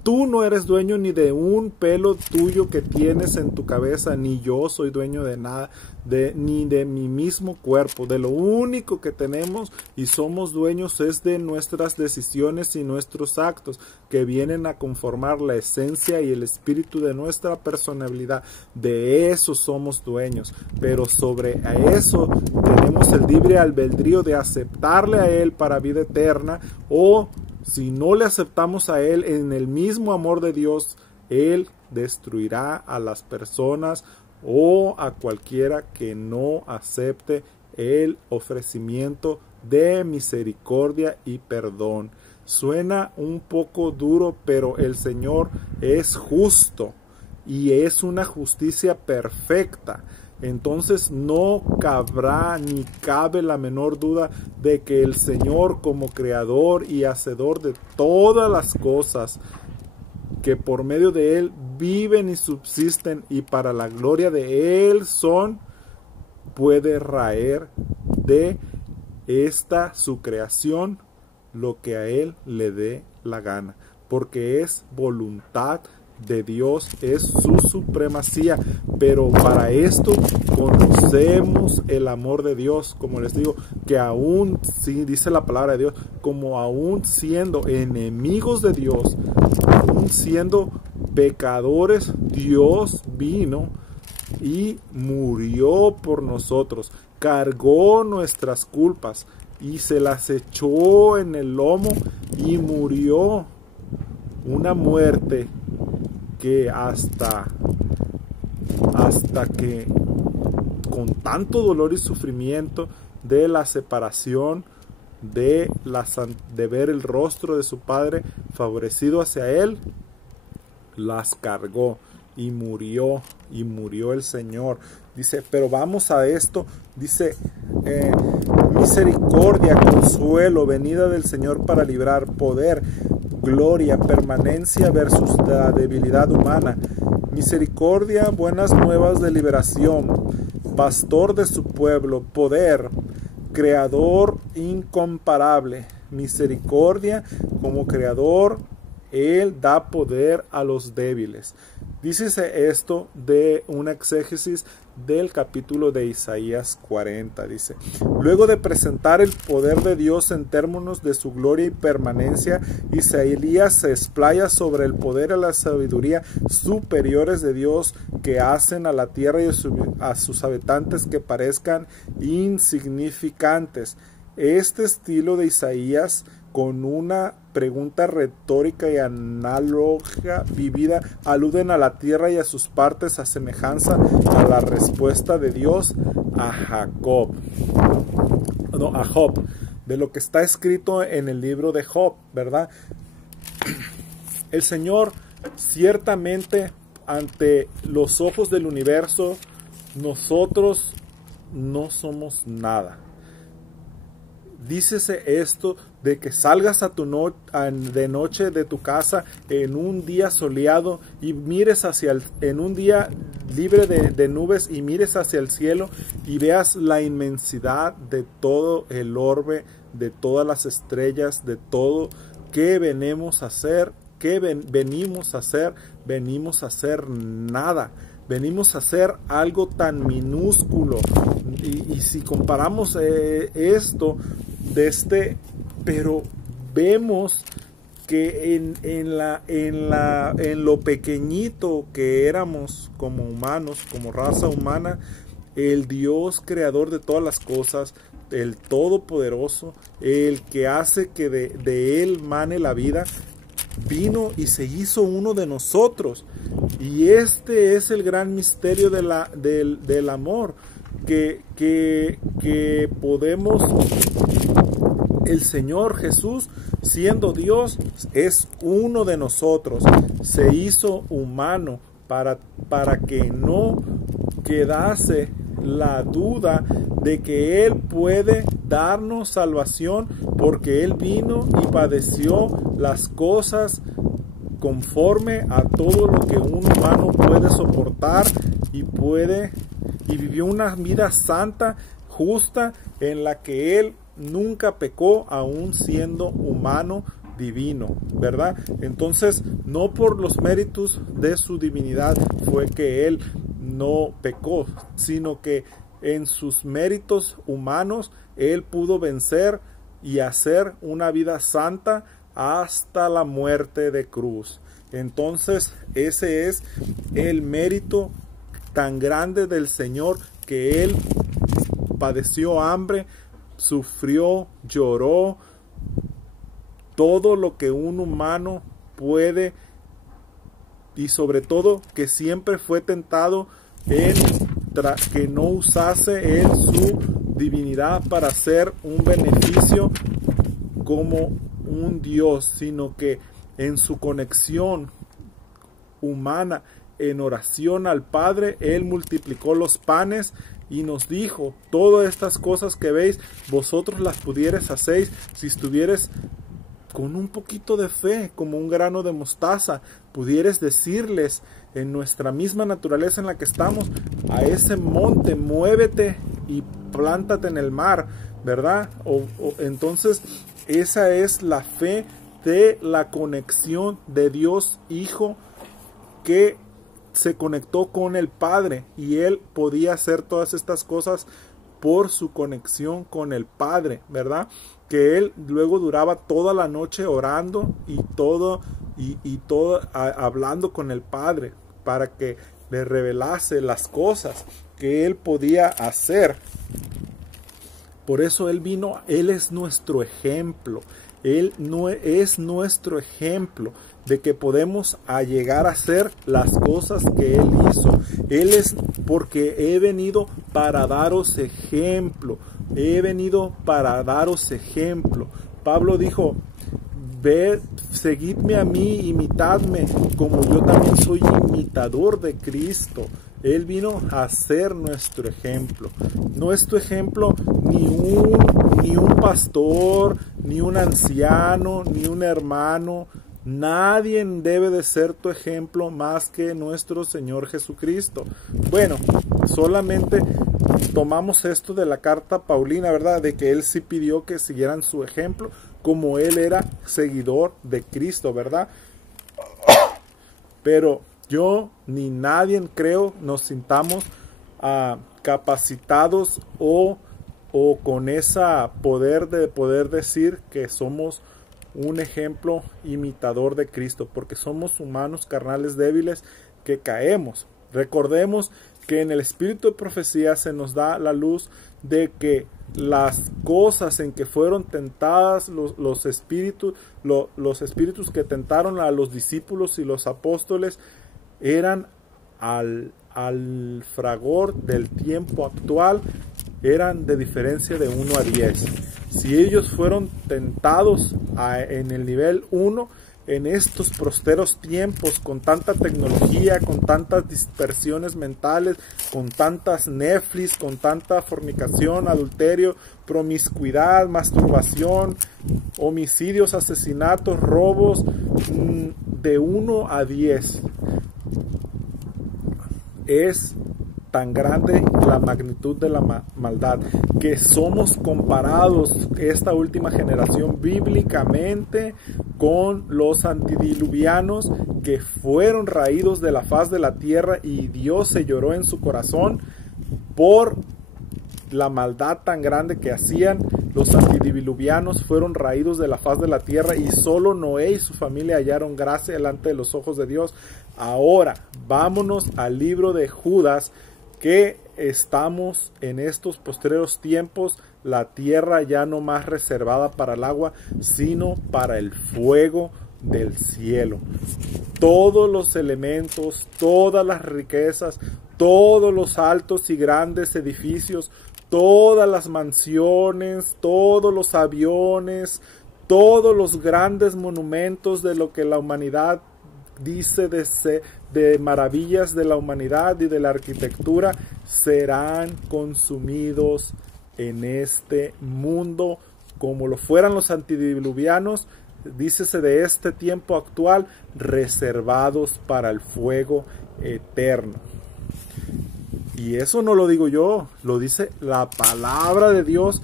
Tú no eres dueño ni de un pelo tuyo que tienes en tu cabeza, ni yo soy dueño de nada, ni de mi mismo cuerpo. De lo único que tenemos y somos dueños es de nuestras decisiones y nuestros actos, que vienen a conformar la esencia y el espíritu de nuestra personalidad. De eso somos dueños, pero sobre eso tenemos el libre albedrío de aceptarle a Él para vida eterna, o si no le aceptamos a Él en el mismo amor de Dios, Él destruirá a las personas o a cualquiera que no acepte el ofrecimiento de misericordia y perdón. Suena un poco duro, pero el Señor es justo. y es una justicia perfecta. Entonces no cabrá ni cabe la menor duda de que el Señor, como creador y hacedor de todas las cosas, que por medio de Él viven y subsisten y para la gloria de Él son, puede raer de esta su creación lo que a Él le dé la gana, porque es voluntad de Dios, es su supremacía. Pero para esto conocemos el amor de Dios, como les digo, que aún, sí, dice la palabra de Dios, como aún siendo enemigos de Dios, aún siendo pecadores, Dios vino y murió por nosotros, cargó nuestras culpas y se las echó en el lomo y murió una muerte que hasta que con tanto dolor y sufrimiento de la separación, de ver el rostro de su Padre favorecido hacia él, las cargó y murió el Señor. Dice, pero vamos a esto, dice, misericordia, consuelo, venida del Señor para librar, poder, gloria, permanencia versus la debilidad humana, misericordia, buenas nuevas de liberación, pastor de su pueblo, poder, creador incomparable, misericordia como creador, Él da poder a los débiles. Dícese esto de una exégesis del capítulo de Isaías 40. Dice, luego de presentar el poder de Dios en términos de su gloria y permanencia, Isaías se explaya sobre el poder y la sabiduría superiores de Dios que hacen a la tierra y a sus habitantes que parezcan insignificantes. Este estilo de Isaías, con una pregunta retórica y análoga vivida, aluden a la tierra y a sus partes a semejanza a la respuesta de Dios a Job, de lo que está escrito en el libro de Job, ¿verdad? El Señor, ciertamente, ante los ojos del universo, nosotros no somos nada. Dícese esto de que salgas de noche de tu casa en un día soleado y mires en un día libre de nubes y mires hacia el cielo y veas la inmensidad de todo el orbe, de todas las estrellas, de todo. ¿Qué venimos a hacer? ¿Qué venimos a hacer? Venimos a hacer nada. Venimos a hacer algo tan minúsculo. Y si comparamos esto pero vemos que en lo pequeñito que éramos como humanos, como raza humana, el Dios creador de todas las cosas, el Todopoderoso, el que hace que de Él mane la vida, vino y se hizo uno de nosotros. Y este es el gran misterio del amor, que podemos, el Señor Jesús, siendo Dios, es uno de nosotros, se hizo humano para que no quedase la duda de que Él puede darnos salvación, porque Él vino y padeció las cosas conforme a todo lo que un humano puede soportar y vivió una vida santa, justa, en la que Él nunca pecó, aún siendo humano divino, ¿verdad? Entonces, no por los méritos de su divinidad fue que Él no pecó, sino que en sus méritos humanos Él pudo vencer y hacer una vida santa hasta la muerte de cruz. Entonces, ese es el mérito tan grande del Señor, que Él padeció hambre, sufrió, lloró, todo lo que un humano puede, y sobre todo que siempre fue tentado en que no usase Él su divinidad para hacer un beneficio como un Dios, sino que en su conexión humana en oración al Padre, Él multiplicó los panes y nos dijo: todas estas cosas que veis, vosotros las pudierais hacer si estuvierais con un poquito de fe, como un grano de mostaza. Pudieres decirles, en nuestra misma naturaleza en la que estamos, a ese monte, muévete y plántate en el mar, ¿verdad? Entonces, esa es la fe de la conexión de Dios Hijo, que se conectó con el Padre, y Él podía hacer todas estas cosas por su conexión con el Padre, ¿verdad? Que Él luego duraba toda la noche orando y todo hablando con el Padre para que le revelase las cosas que Él podía hacer. Por eso Él vino. Él es nuestro ejemplo. Él no es nuestro ejemplo de que podemos llegar a hacer las cosas que Él hizo. Él es, porque he venido para daros ejemplo. He venido para daros ejemplo. Pablo dijo: seguidme a mí, imitadme, como yo también soy imitador de Cristo. Él vino a ser nuestro ejemplo. Nuestro ejemplo, ni un pastor, ni un anciano, ni un hermano. Nadie debe de ser tu ejemplo más que nuestro Señor Jesucristo. Bueno, solamente tomamos esto de la carta Paulina, ¿verdad? De que Él sí pidió que siguieran su ejemplo, como Él era seguidor de Cristo, ¿verdad? Pero yo ni nadie, creo, nos sintamos capacitados o con ese poder de poder decir que somos un ejemplo imitador de Cristo, porque somos humanos carnales débiles que caemos. Recordemos que en el espíritu de profecía se nos da la luz de que las cosas en que fueron tentadas los espíritus que tentaron a los discípulos y los apóstoles eran al fragor del tiempo actual, eran de diferencia de 1 a 10. Si ellos fueron tentados en el nivel 1, en estos posteros tiempos, con tanta tecnología, con tantas dispersiones mentales, con tantas Netflix, con tanta fornicación, adulterio, promiscuidad, masturbación, homicidios, asesinatos, robos, de 1 a 10 es tan grande la magnitud de la maldad, que somos comparados, esta última generación, bíblicamente con los antediluvianos, que fueron raídos de la faz de la tierra, y Dios se lloró en su corazón por la maldad tan grande que hacían. Los antediluvianos fueron raídos de la faz de la tierra, y solo Noé y su familia hallaron gracia delante de los ojos de Dios. Ahora vámonos al libro de Judas, que estamos en estos postreros tiempos, la tierra ya no más reservada para el agua, sino para el fuego del cielo. Todos los elementos, todas las riquezas, todos los altos y grandes edificios, todas las mansiones, todos los aviones, todos los grandes monumentos de lo que la humanidad dice de maravillas de la humanidad y de la arquitectura, serán consumidos en este mundo, como lo fueran los antediluvianos, dícese de este tiempo actual, reservados para el fuego eterno. Y eso no lo digo yo, lo dice la palabra de Dios,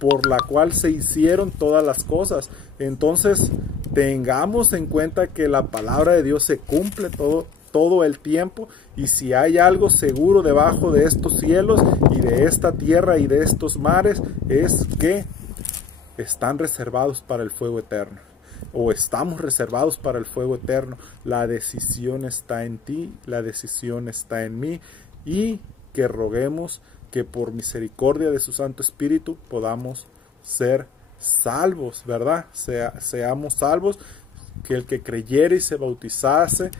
por la cual se hicieron todas las cosas. Entonces, tengamos en cuenta que la palabra de Dios se cumple todo el tiempo, y si hay algo seguro debajo de estos cielos y de esta tierra y de estos mares, es que están reservados para el fuego eterno, o estamos reservados para el fuego eterno. La decisión está en ti, la decisión está en mí, y que roguemos que por misericordia de su Santo Espíritu podamos ser salvos, ¿verdad? Seamos salvos, que el que creyere y se bautizase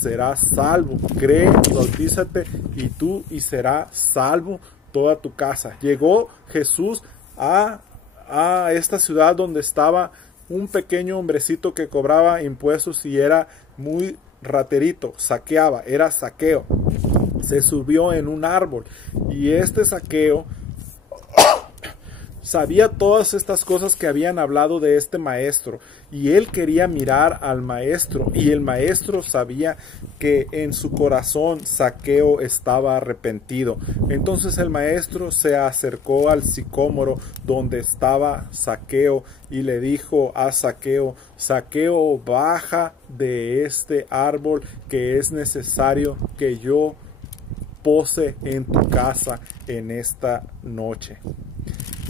será salvo. Cree y bautízate y será salvo toda tu casa. Llegó Jesús a esta ciudad donde estaba un pequeño hombrecito que cobraba impuestos y era muy raterito, saqueaba, era Zaqueo. Se subió en un árbol y este Zaqueo sabía todas estas cosas que habían hablado de este maestro y él quería mirar al maestro y el maestro sabía que en su corazón Zaqueo estaba arrepentido. Entonces el maestro se acercó al sicómoro donde estaba Zaqueo y le dijo a Zaqueo: Zaqueo, baja de este árbol, que es necesario que yo pose en tu casa en esta noche.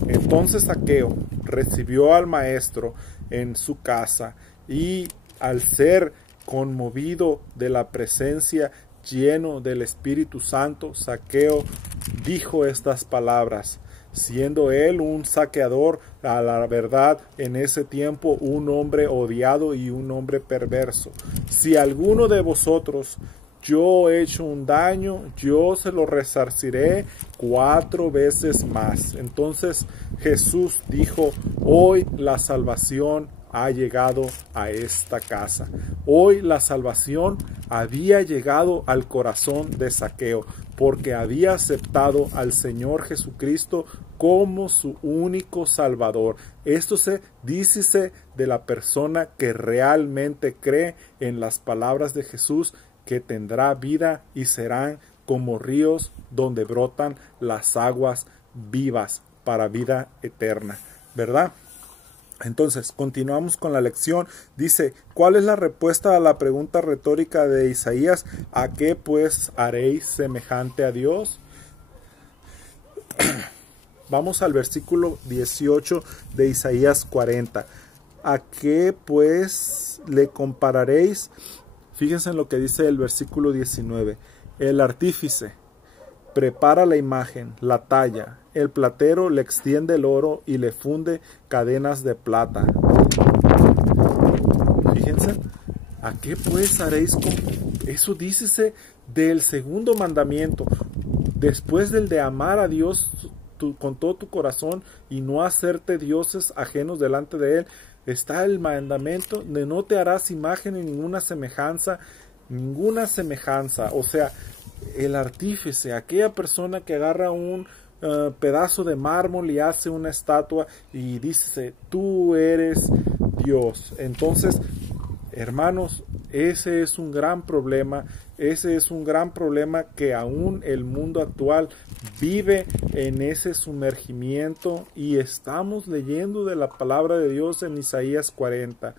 Entonces Zaqueo recibió al maestro en su casa y al ser conmovido de la presencia, lleno del Espíritu Santo, Zaqueo dijo estas palabras, siendo él un saqueador, a la verdad en ese tiempo un hombre odiado y un hombre perverso: si alguno de vosotros yo he hecho un daño, yo se lo resarciré 4 veces más. Entonces Jesús dijo: hoy la salvación ha llegado a esta casa. Hoy la salvación había llegado al corazón de Zaqueo, porque había aceptado al Señor Jesucristo como su único Salvador. Esto se dice de la persona que realmente cree en las palabras de Jesús, que tendrá vida y serán como ríos donde brotan las aguas vivas para vida eterna, ¿verdad? Entonces, continuamos con la lección. Dice: ¿cuál es la respuesta a la pregunta retórica de Isaías? ¿A qué pues haréis semejante a Dios? Vamos al versículo 18 de Isaías 40. ¿A qué pues le compararéis? Fíjense en lo que dice el versículo 19. El artífice prepara la imagen, la talla. El platero le extiende el oro y le funde cadenas de plata. Fíjense, ¿a qué pues haréis con...? Eso dícese del segundo mandamiento. Después del de amar a Dios con todo tu corazón y no hacerte dioses ajenos delante de Él, está el mandamiento de no te harás imagen ni ninguna semejanza. O sea, el artífice, aquella persona que agarra un pedazo de mármol y hace una estatua y dice: tú eres Dios. Entonces, hermanos, ese es un gran problema. Ese es un gran problema que aún el mundo actual vive en ese sumergimiento, y estamos leyendo de la palabra de Dios en Isaías 40.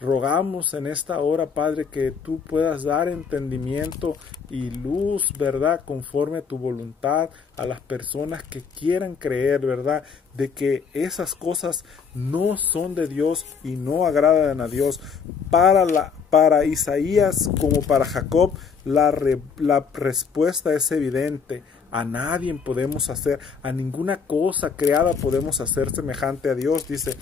Rogamos en esta hora, Padre, que tú puedas dar entendimiento y luz, ¿verdad?, conforme a tu voluntad a las personas que quieran creer, ¿verdad?, de que esas cosas no son de Dios y no agradan a Dios. Para Isaías como para Jacob, la respuesta es evidente. A nadie podemos hacer, a ninguna cosa creada podemos hacer semejante a Dios. Dice: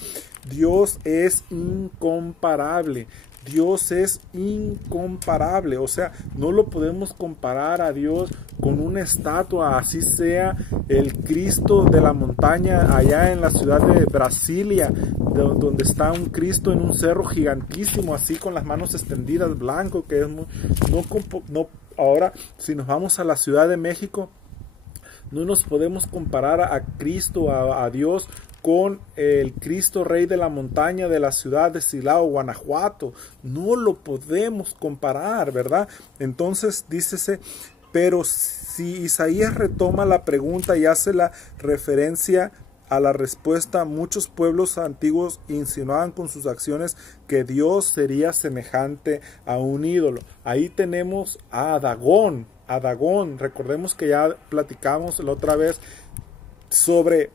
Dios es incomparable. Dios es incomparable. O sea, no lo podemos comparar a Dios con una estatua, así sea el Cristo de la montaña allá en la ciudad de Brasilia, donde está un Cristo en un cerro gigantísimo, así con las manos extendidas, blanco, que es muy, no. Ahora, si nos vamos a la Ciudad de México, no nos podemos comparar a Cristo, a Dios, con el Cristo Rey de la montaña de la ciudad de Silao, Guanajuato. No lo podemos comparar, ¿verdad? Entonces, dícese, pero si Isaías retoma la pregunta y hace la referencia a la respuesta, muchos pueblos antiguos insinuaban con sus acciones que Dios sería semejante a un ídolo. Ahí tenemos a Dagón. Recordemos que ya platicamos la otra vez sobre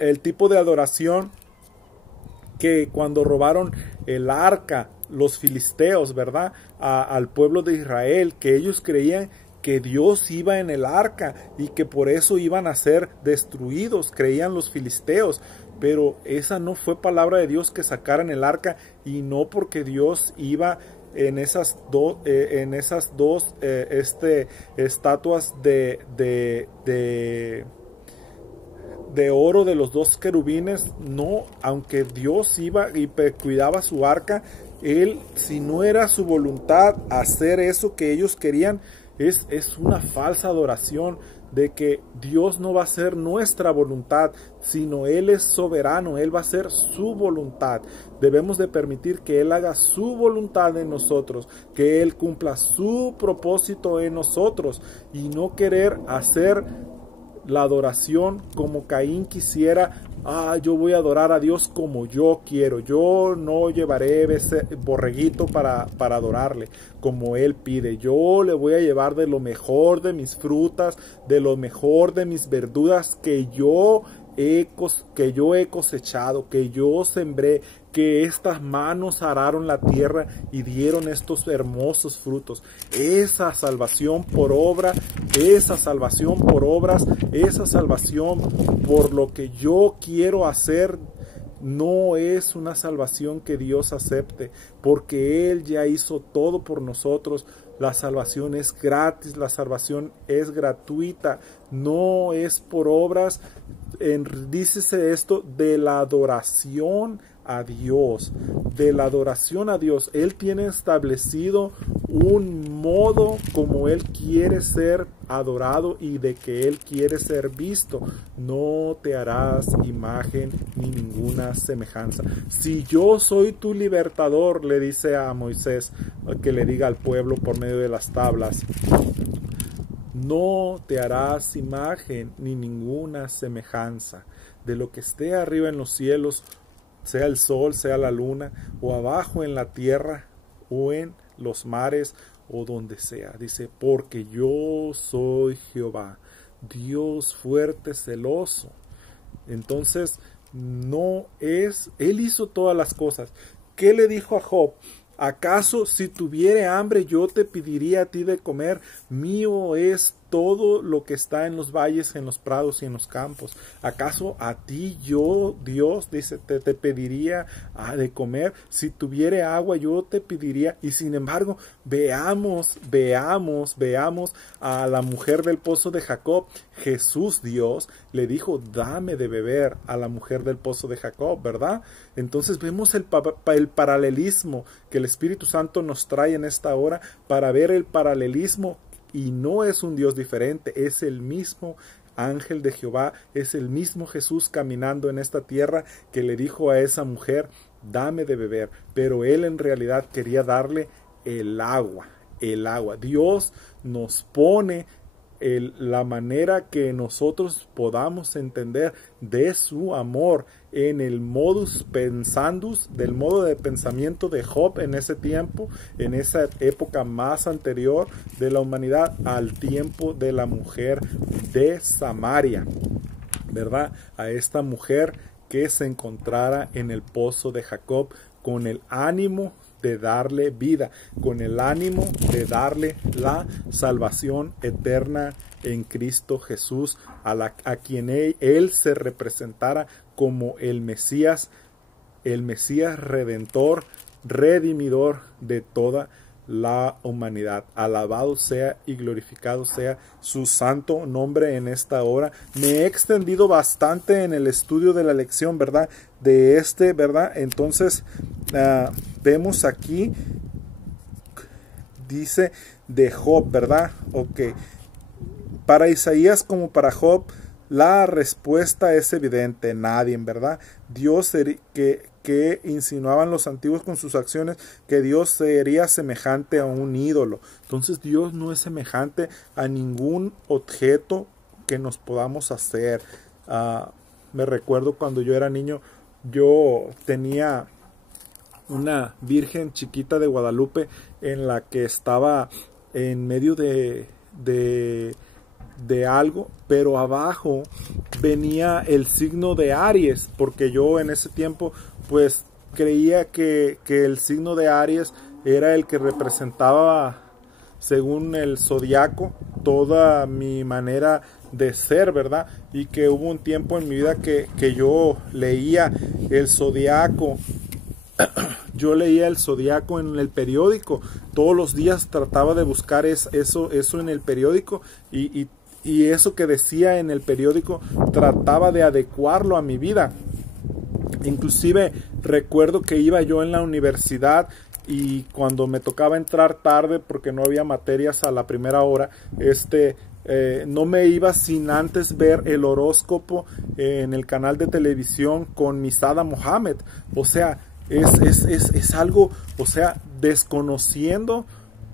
el tipo de adoración que cuando robaron el arca, los filisteos, ¿verdad?, al pueblo de Israel, que ellos creían que Dios iba en el arca y que por eso iban a ser destruidos, creían los filisteos. Pero esa no fue palabra de Dios, que sacaran el arca, y no porque Dios iba en esas dos estatuas de oro de los 2 querubines. No, aunque Dios iba y cuidaba su arca, si no era su voluntad hacer eso que ellos querían, es una falsa adoración, de que Dios no va a hacer nuestra voluntad, sino Él es soberano, Él va a hacer su voluntad. Debemos de permitir que Él haga su voluntad en nosotros, que Él cumpla su propósito en nosotros, y no querer hacer la adoración como Caín quisiera. Yo voy a adorar a Dios como yo quiero, yo no llevaré ese borreguito para adorarle como Él pide, yo le voy a llevar de lo mejor de mis frutas, de lo mejor de mis verduras que yo he cosechado, que yo sembré, que estas manos araron la tierra y dieron estos hermosos frutos. Esa salvación por obra, esa salvación por obras, esa salvación por lo que yo quiero hacer, no es una salvación que Dios acepte, porque Él ya hizo todo por nosotros. La salvación es gratis, la salvación es gratuita, no es por obras. Dícese esto de la adoración a Dios, de la adoración a Dios. Él tiene establecido un modo como Él quiere ser adorado y de que Él quiere ser visto. No te harás imagen ni ninguna semejanza. Si yo soy tu libertador, le dice a Moisés, que le diga al pueblo por medio de las tablas, no te harás imagen ni ninguna semejanza de lo que esté arriba en los cielos, sea el sol, sea la luna, o abajo en la tierra, o en los mares, o donde sea. Dice, porque yo soy Jehová, Dios fuerte, celoso. Entonces, Él hizo todas las cosas. ¿Qué le dijo a Job? ¿Acaso si tuviere hambre yo te pediría a ti de comer? Mío es todo lo que está en los valles, en los prados y en los campos. ¿Acaso a ti yo, Dios, dice, te pediría de comer? Si tuviere agua yo te pediría. Y sin embargo, veamos a la mujer del pozo de Jacob. Jesús, Dios, le dijo, dame de beber a la mujer del pozo de Jacob, ¿verdad? Entonces vemos el paralelismo que el Espíritu Santo nos trae en esta hora para ver el paralelismo. Y no es un Dios diferente, es el mismo ángel de Jehová, es el mismo Jesús caminando en esta tierra que le dijo a esa mujer, dame de beber. Pero Él en realidad quería darle el agua. Dios nos pone la manera que nosotros podamos entender de su amor en el modus pensandus, del modo de pensamiento de Job en ese tiempo, en esa época más anterior de la humanidad, al tiempo de la mujer de Samaria, ¿verdad? A esta mujer que se encontrara en el pozo de Jacob con el ánimo de darle vida, con el ánimo de darle la salvación eterna en Cristo Jesús, a quien él se representara como el Mesías redentor, redimidor de toda la humanidad. Alabado sea y glorificado sea su santo nombre en esta hora. Me he extendido bastante en el estudio de la lección, ¿verdad? ¿Verdad? Entonces, vemos aquí, dice de Job, ¿verdad? Ok. Para Isaías como para Job, la respuesta es evidente. Nadie, ¿verdad? Dios que insinuaban los antiguos con sus acciones, que Dios sería semejante a un ídolo. Entonces Dios no es semejante a ningún objeto que nos podamos hacer. Me recuerdo cuando yo era niño, yo tenía una Virgen chiquita de Guadalupe en la que estaba en medio de algo, pero abajo venía el signo de Aries, porque yo en ese tiempo pues creía que el signo de Aries era el que representaba, según el zodiaco, toda mi manera de ser, ¿verdad? Y que hubo un tiempo en mi vida que yo leía el zodiaco. Yo leía el zodiaco en el periódico, todos los días trataba de buscar eso en el periódico, y eso que decía en el periódico trataba de adecuarlo a mi vida. Inclusive recuerdo que iba yo en la universidad y cuando me tocaba entrar tarde porque no había materias a la primera hora, no me iba sin antes ver el horóscopo en el canal de televisión con Misada Mohammed. O sea, es algo, o sea, desconociendo,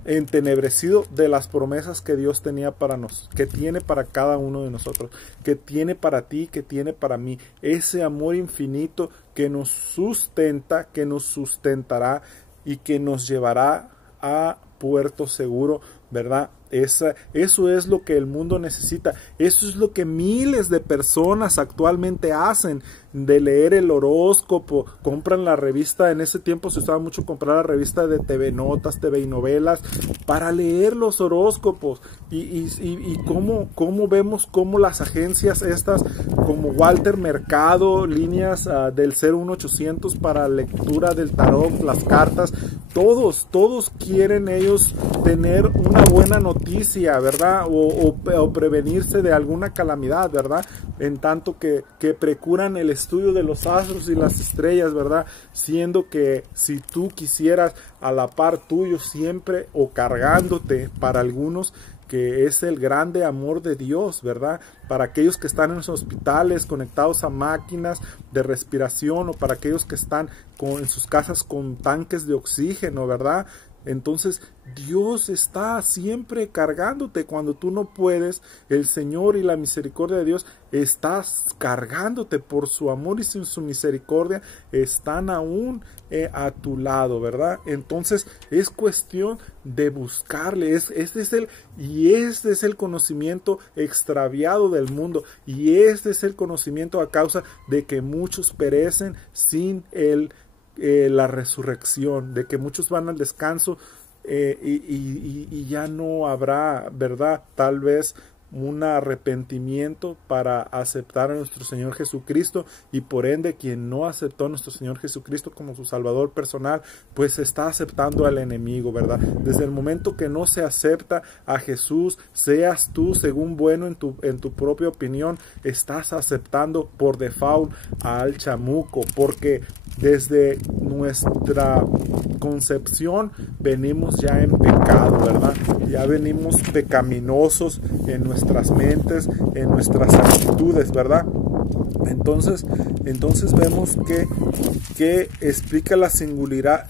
entenebrecido de las promesas que Dios tenía para nosotros, que tiene para cada uno de nosotros, que tiene para ti, que tiene para mí, ese amor infinito que nos sustenta, que nos sustentará y que nos llevará a puerto seguro, ¿verdad? Eso es lo que el mundo necesita. Eso es lo que miles de personas actualmente hacen, de leer el horóscopo. Compran la revista. En ese tiempo se usaba mucho comprar la revista de TV Notas, TV y Novelas, para leer los horóscopos. Y cómo vemos cómo las agencias estas, como Walter Mercado, líneas del 01800 para lectura del tarot, las cartas, todos quieren ellos tener una buena noticia, ¿verdad? O prevenirse de alguna calamidad, ¿verdad? En tanto que procuran el estudio de los astros y las estrellas, ¿verdad? Siendo que si tú quisieras a la par tuyo siempre, o cargándote para algunos, que es el grande amor de Dios, ¿verdad? Para aquellos que están en los hospitales conectados a máquinas de respiración, o para aquellos que están en sus casas con tanques de oxígeno, ¿verdad? Entonces Dios está siempre cargándote cuando tú no puedes. El Señor y la misericordia de Dios está cargándote por su amor, y sin su misericordia están aún a tu lado, ¿verdad? Entonces es cuestión de buscarle. Este es el conocimiento extraviado del mundo, y este es el conocimiento a causa de que muchos perecen sin la resurrección, de que muchos van al descanso y ya no habrá, ¿verdad? Tal vez un arrepentimiento para aceptar a nuestro Señor Jesucristo, y por ende quien no aceptó a nuestro Señor Jesucristo como su Salvador personal, pues está aceptando al enemigo, ¿verdad? Desde el momento que no se acepta a Jesús, seas tú según bueno en tu propia opinión, estás aceptando por default al chamuco, porque desde nuestra concepción venimos ya en pecado, ¿verdad? Ya venimos pecaminosos en nuestras mentes, en nuestras actitudes, ¿verdad? Entonces vemos que explica la singularidad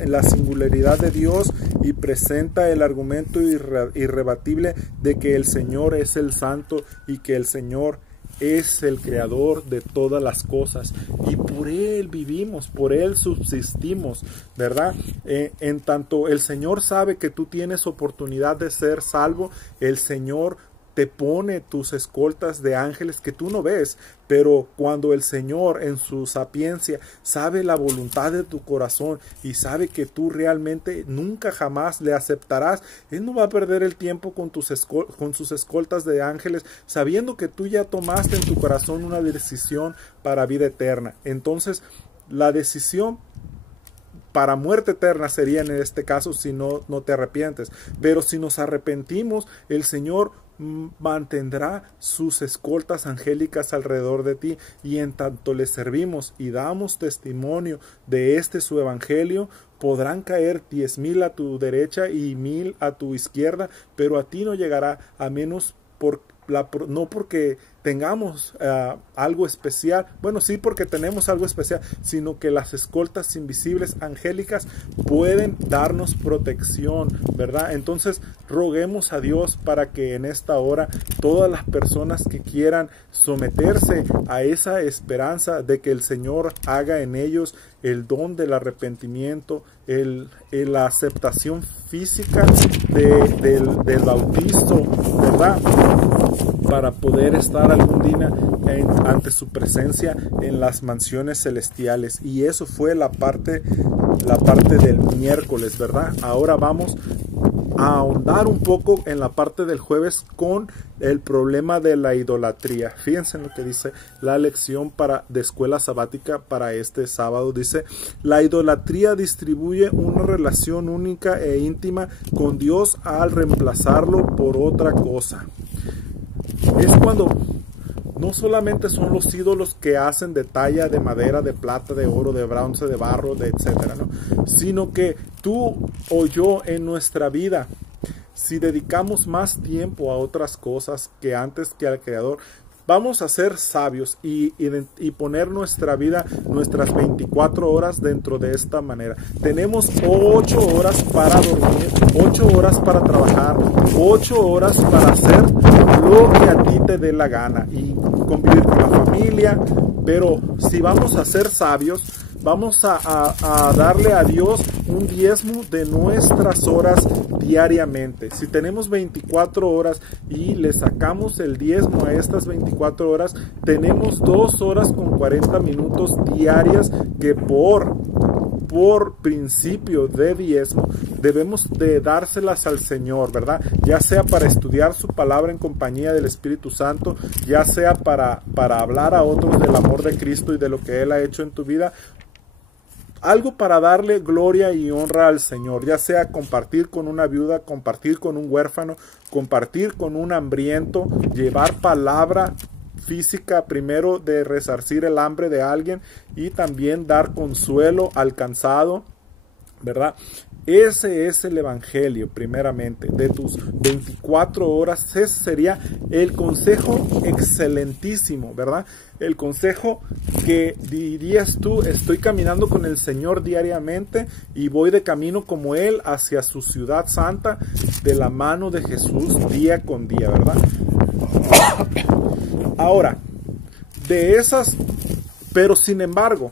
de Dios, y presenta el argumento irrebatible de que el Señor es el Santo, y que el Señor es el creador de todas las cosas, y por Él vivimos, por Él subsistimos, ¿verdad? En tanto el Señor sabe que tú tienes oportunidad de ser salvo, el Señor te pone tus escoltas de ángeles que tú no ves, pero cuando el Señor en su sapiencia sabe la voluntad de tu corazón y sabe que tú realmente nunca jamás le aceptarás, Él no va a perder el tiempo con sus escoltas de ángeles, sabiendo que tú ya tomaste en tu corazón una decisión para vida eterna. Entonces la decisión para muerte eterna sería en este caso si no te arrepientes, pero si nos arrepentimos, el Señor mantendrá sus escoltas angélicas alrededor de ti, y en tanto le servimos y damos testimonio de su evangelio, podrán caer 10,000 a tu derecha y 1,000 a tu izquierda, pero a ti no llegará, a menos no porque tengamos algo especial, bueno, sí, porque tenemos algo especial, sino que las escoltas invisibles angélicas pueden darnos protección, ¿verdad? Entonces roguemos a Dios para que en esta hora todas las personas que quieran someterse a esa esperanza de que el Señor haga en ellos el don del arrepentimiento, la aceptación física del bautizo, ¿verdad? Para poder estar algún día ante su presencia en las mansiones celestiales. Y eso fue la parte del miércoles, ¿verdad? Ahora vamos a ahondar un poco en la parte del jueves con el problema de la idolatría. Fíjense en lo que dice la lección de escuela sabática para este sábado. Dice: la idolatría distribuye una relación única e íntima con Dios al reemplazarlo por otra cosa. Es no solamente son los ídolos que hacen de talla, de madera, de plata, de oro, de bronce, de barro, de etcétera, ¿no? Sino que tú o yo en nuestra vida, si dedicamos más tiempo a otras cosas que antes que al Creador, vamos a ser sabios y poner nuestra vida, nuestras 24 horas dentro de esta manera. Tenemos 8 horas para dormir, 8 horas para trabajar, 8 horas para hacer lo que a ti te dé la gana y convivir con la familia. Pero si vamos a ser sabios, vamos a darle a Dios un diezmo de nuestras horas diariamente. Si tenemos 24 horas y le sacamos el diezmo a estas 24 horas, tenemos 2 horas con 40 minutos diarias que por principio de diezmo debemos de dárselas al Señor, ¿verdad? Ya sea para estudiar su palabra en compañía del Espíritu Santo, ya sea para hablar a otros del amor de Cristo y de lo que Él ha hecho en tu vida. Algo para darle gloria y honra al Señor, ya sea compartir con una viuda, compartir con un huérfano, compartir con un hambriento, llevar palabra física primero de resarcir el hambre de alguien y también dar consuelo al cansado, ¿verdad? Ese es el evangelio primeramente de tus 24 horas. Ese sería el consejo excelentísimo, ¿verdad? El consejo que dirías tú: estoy caminando con el Señor diariamente y voy de camino como Él hacia su ciudad santa de la mano de Jesús día con día, ¿verdad? Ahora, de esas, pero sin embargo,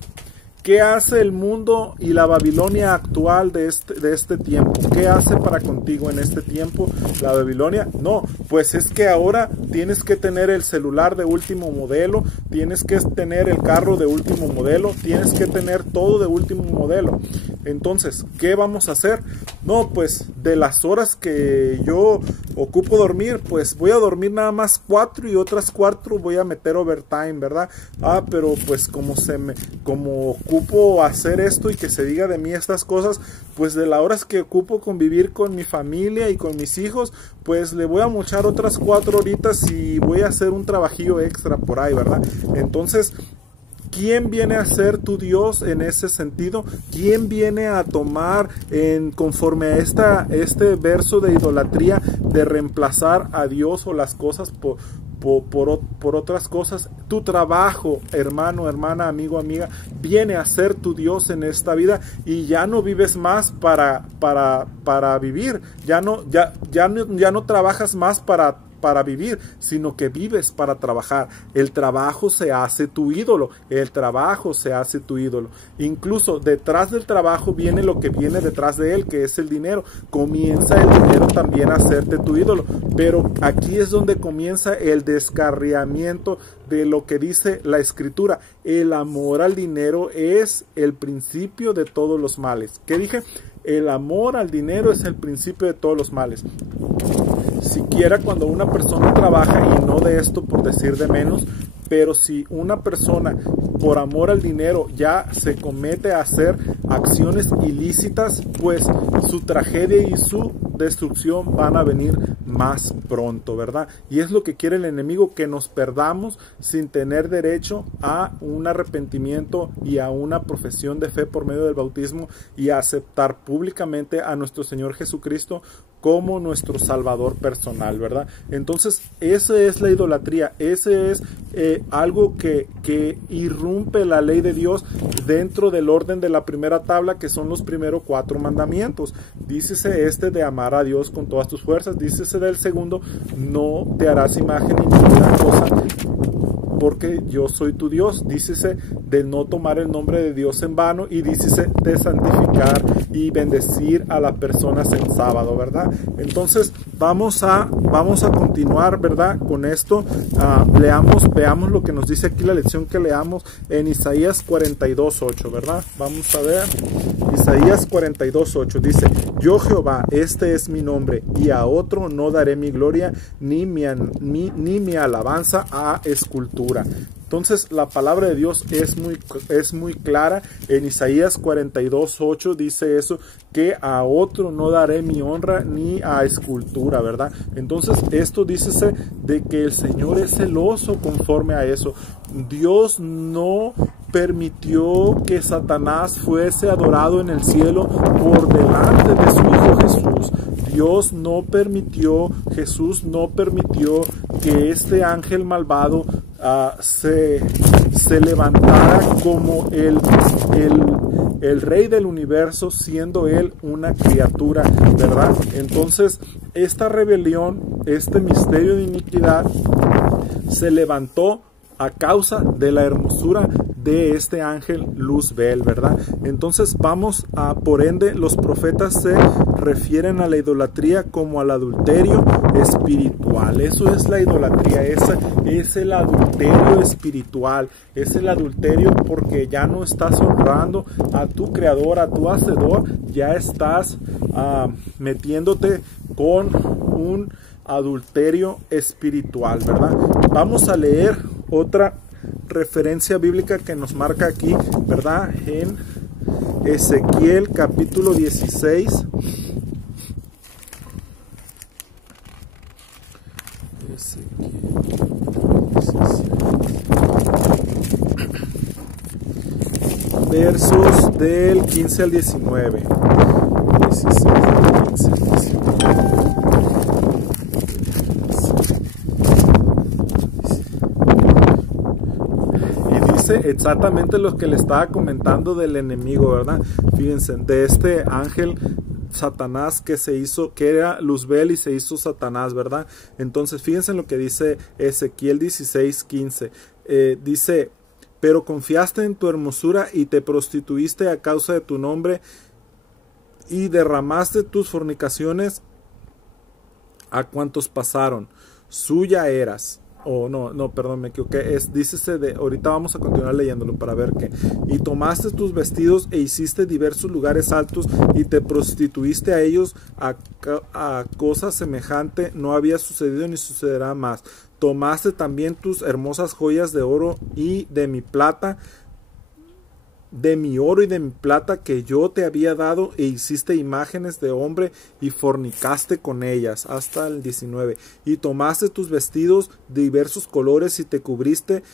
¿qué hace el mundo y la Babilonia actual de este tiempo? ¿Qué hace para contigo en este tiempo la Babilonia? No, pues es que ahora tienes que tener el celular de último modelo, tienes que tener el carro de último modelo, tienes que tener todo de último modelo. Entonces, ¿qué vamos a hacer? No, pues de las horas que yo ocupo dormir, pues voy a dormir nada más 4 y otras 4 voy a meter overtime, ¿verdad? Pero pues como ocupo hacer esto y que se diga de mí estas cosas, pues de las horas que ocupo convivir con mi familia y con mis hijos, pues le voy a mochar otras 4 horitas y voy a hacer un trabajillo extra por ahí, ¿verdad? Entonces, ¿quién viene a ser tu Dios en ese sentido? ¿Quién viene a tomar conforme a este verso de idolatría de reemplazar a Dios o las cosas por otras cosas? Tu trabajo, hermano, hermana, amigo, amiga, viene a ser tu Dios en esta vida y ya no vives más para vivir, ya no trabajas más para vivir, sino que vives para trabajar. El trabajo se hace tu ídolo, el trabajo se hace tu ídolo. Incluso detrás del trabajo viene lo que viene detrás de él, que es el dinero. Comienza el dinero también a hacerte tu ídolo, pero aquí es donde comienza el descarriamiento de lo que dice la Escritura. El amor al dinero es el principio de todos los males. ¿Qué dije? El amor al dinero es el principio de todos los males. Siquiera cuando una persona trabaja, y no de esto por decir de menos, pero si una persona por amor al dinero ya se comete a hacer acciones ilícitas, pues su tragedia y su destrucción van a venir más pronto, ¿verdad? Y es lo que quiere el enemigo, que nos perdamos sin tener derecho a un arrepentimiento y a una profesión de fe por medio del bautismo y a aceptar públicamente a nuestro Señor Jesucristo como nuestro Salvador personal, ¿verdad? Entonces, esa es la idolatría, ese es algo que irrumpe la ley de Dios dentro del orden de la primera tabla, que son los primeros 4 mandamientos. Dícese de amar a Dios con todas tus fuerzas. Dícese del segundo: no te harás imagen ni ninguna cosa, porque yo soy tu Dios. Dícese de no tomar el nombre de Dios en vano, y dícese de santificar y bendecir a las personas en sábado, ¿verdad? Entonces vamos a continuar, ¿verdad? Con esto. Veamos lo que nos dice aquí la lección que leamos en Isaías 42:8, ¿verdad? Vamos a ver. Isaías 42:8 dice: yo Jehová, este es mi nombre, y a otro no daré mi gloria, ni mi alabanza a escultura. Entonces la palabra de Dios es muy clara. En Isaías 42:8 dice eso, que a otro no daré mi honra ni a escultura, ¿verdad? Entonces esto dícese de que el Señor es celoso conforme a eso. Dios no permitió que Satanás fuese adorado en el cielo por delante de su Hijo Jesús. Dios no permitió, Jesús no permitió que este ángel malvado se levantara como el rey del universo, siendo él una criatura, ¿verdad? Entonces, esta rebelión, este misterio de iniquidad, se levantó a causa de la hermosura de este ángel Luzbel, ¿verdad? Entonces por ende, los profetas se refieren a la idolatría como al adulterio espiritual. Eso es la idolatría, es el adulterio espiritual, es el adulterio porque ya no estás honrando a tu creador, a tu hacedor, ya estás metiéndote con un adulterio espiritual, ¿verdad? Vamos a leer otra referencia bíblica que nos marca aquí, ¿verdad? En Ezequiel capítulo 16. Versos del 15 al 19. 16 del 15 al 19. Exactamente lo que le estaba comentando del enemigo, ¿verdad? Fíjense, de este ángel Satanás que era Luzbel y se hizo Satanás, ¿verdad? Entonces fíjense en lo que dice Ezequiel 16:15. Dice: pero confiaste en tu hermosura y te prostituiste a causa de tu nombre y derramaste tus fornicaciones a cuantos pasaron. Suya eras. Perdón, me equivoqué. Dícese ahorita vamos a continuar leyéndolo para ver qué. Y tomaste tus vestidos e hiciste diversos lugares altos y te prostituiste a ellos a cosa semejante no había sucedido ni sucederá más. Tomaste también tus hermosas joyas de oro y de mi plata, de mi oro y de mi plata que yo te había dado, e hiciste imágenes de hombre y fornicaste con ellas. Hasta el 19. Y tomaste tus vestidos de diversos colores y te cubriste,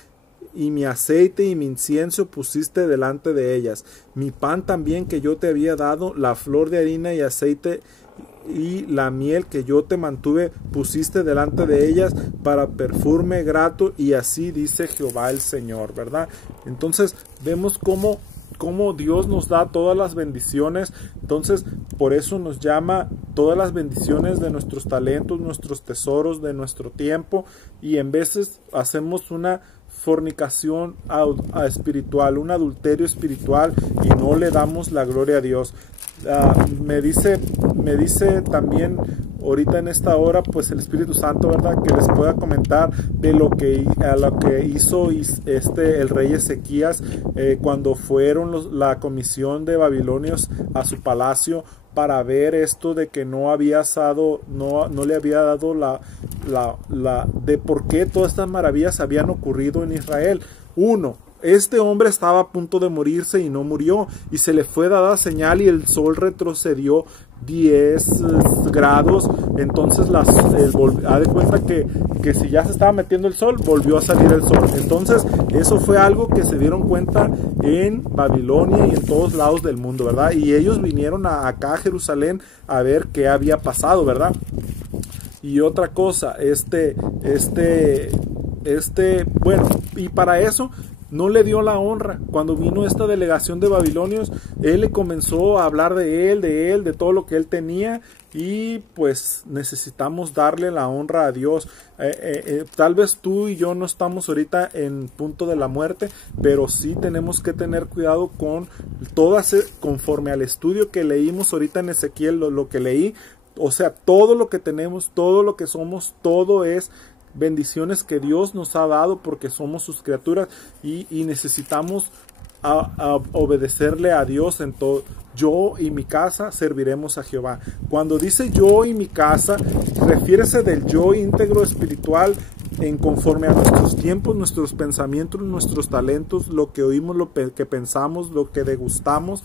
y mi aceite y mi incienso pusiste delante de ellas. Mi pan también que yo te había dado, la flor de harina y aceite y la miel que yo te mantuve, pusiste delante de ellas para perfume grato, y así dice Jehová el Señor, ¿verdad? Entonces vemos cómo Dios nos da todas las bendiciones. Entonces por eso nos llama todas las bendiciones de nuestros talentos, nuestros tesoros, de nuestro tiempo, y en veces hacemos una fornicación espiritual, un adulterio espiritual, y no le damos la gloria a Dios. Me dice también ahorita en esta hora, pues el Espíritu Santo, ¿verdad?, que les pueda comentar de lo que hizo el rey Ezequías cuando fueron la comisión de babilonios a su palacio para ver esto de que no le había dado de por qué todas estas maravillas habían ocurrido en Israel. Este hombre estaba a punto de morirse y no murió, y se le fue dada señal y el sol retrocedió 10 grados. Entonces haz de cuenta que si ya se estaba metiendo el sol, volvió a salir el sol. Entonces eso fue algo que se dieron cuenta en Babilonia y en todos lados del mundo, ¿verdad? Y ellos vinieron acá a Jerusalén a ver qué había pasado, ¿verdad? Y otra cosa, bueno, y para eso no le dio la honra. Cuando vino esta delegación de babilonios, él le comenzó a hablar de todo lo que él tenía, y pues necesitamos darle la honra a Dios. Tal vez tú y yo no estamos ahorita en punto de la muerte, pero sí tenemos que tener cuidado con conforme al estudio que leímos ahorita en Ezequiel, lo que leí. O sea, todo lo que tenemos, todo lo que somos, todo es bendiciones que Dios nos ha dado porque somos sus criaturas, y necesitamos obedecerle a Dios en todo. Yo y mi casa serviremos a Jehová. Cuando dice yo y mi casa, refiérese del yo íntegro espiritual en conforme a nuestros tiempos, nuestros pensamientos, nuestros talentos, lo que oímos, lo que pensamos, lo que degustamos,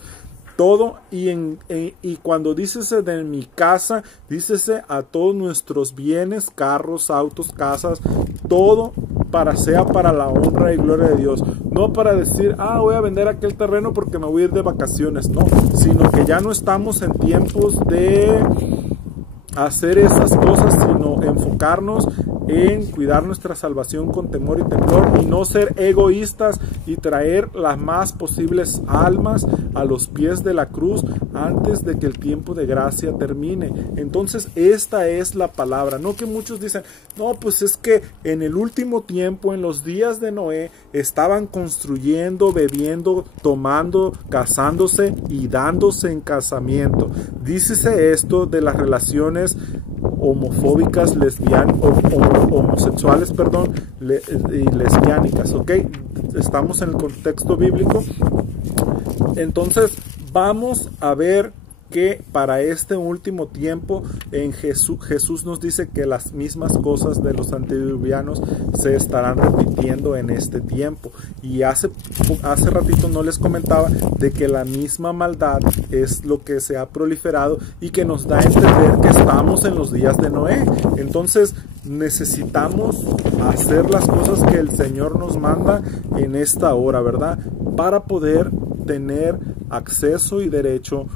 todo. Y cuando dícese de mi casa, dícese a todos nuestros bienes, carros, autos, casas, todo sea para la honra y gloria de Dios. No para decir, voy a vender aquel terreno porque me voy a ir de vacaciones, no, sino que ya no estamos en tiempos de hacer esas cosas, sino enfocarnos en cuidar nuestra salvación con temor y temblor, y no ser egoístas y traer las más posibles almas a los pies de la cruz antes de que el tiempo de gracia termine. Entonces esta es la palabra. No que muchos dicen, no, pues es que en el último tiempo, en los días de Noé, estaban construyendo, bebiendo, tomando, casándose y dándose en casamiento. Dícese esto de las relaciones homofóbicas, homosexuales, y lesbiánicas, ¿ok? Estamos en el contexto bíblico. Entonces vamos a ver que para este último tiempo en Jesús nos dice que las mismas cosas de los antediluvianos se estarán repitiendo en este tiempo. Y hace ratito no les comentaba de que la misma maldad es lo que se ha proliferado y que nos da a entender que estamos en los días de Noé. Entonces necesitamos hacer las cosas que el Señor nos manda en esta hora, ¿verdad? Para poder tener acceso y derecho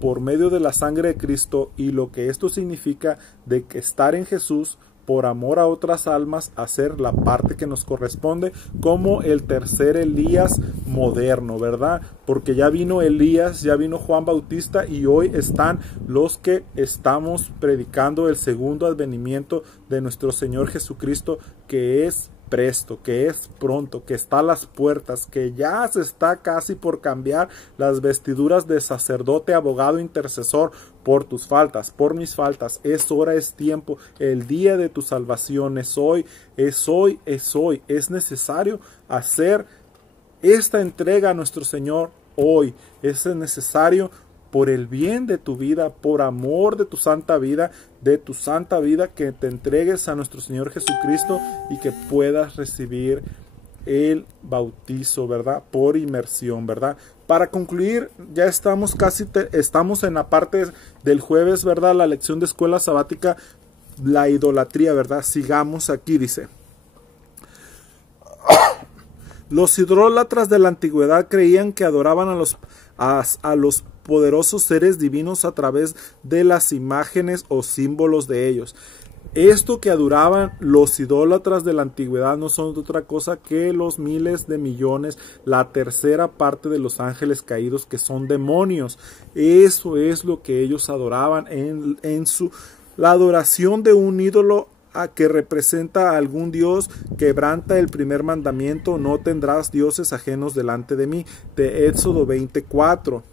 por medio de la sangre de Cristo, y lo que esto significa de que estar en Jesús por amor a otras almas, hacer la parte que nos corresponde como el tercer Elías moderno, ¿verdad? Porque ya vino Elías, ya vino Juan Bautista, y hoy están los que estamos predicando el segundo advenimiento de nuestro Señor Jesucristo, que es presto, que es pronto, que está a las puertas, que ya se está casi por cambiar las vestiduras de sacerdote, abogado, intercesor por tus faltas, por mis faltas. Es hora, es tiempo, el día de tu salvación es hoy, es hoy, es hoy. Es necesario hacer esta entrega a nuestro Señor hoy. Es necesario por el bien de tu vida, por amor de tu santa vida, que te entregues a nuestro Señor Jesucristo y que puedas recibir el bautizo, ¿verdad? Por inmersión, ¿verdad? Para concluir, ya estamos estamos en la parte del jueves, ¿verdad? La lección de escuela sabática, la idolatría, ¿verdad? Sigamos aquí, dice. Los idólatras de la antigüedad creían que adoraban a los poderosos seres divinos a través de las imágenes o símbolos de ellos. Esto que adoraban los idólatras de la antigüedad no son otra cosa que los miles de millones, la tercera parte de los ángeles caídos, que son demonios. Eso es lo que ellos adoraban la adoración de un ídolo que representa a algún dios quebranta el primer mandamiento: no tendrás dioses ajenos delante de mí, de Éxodo 24.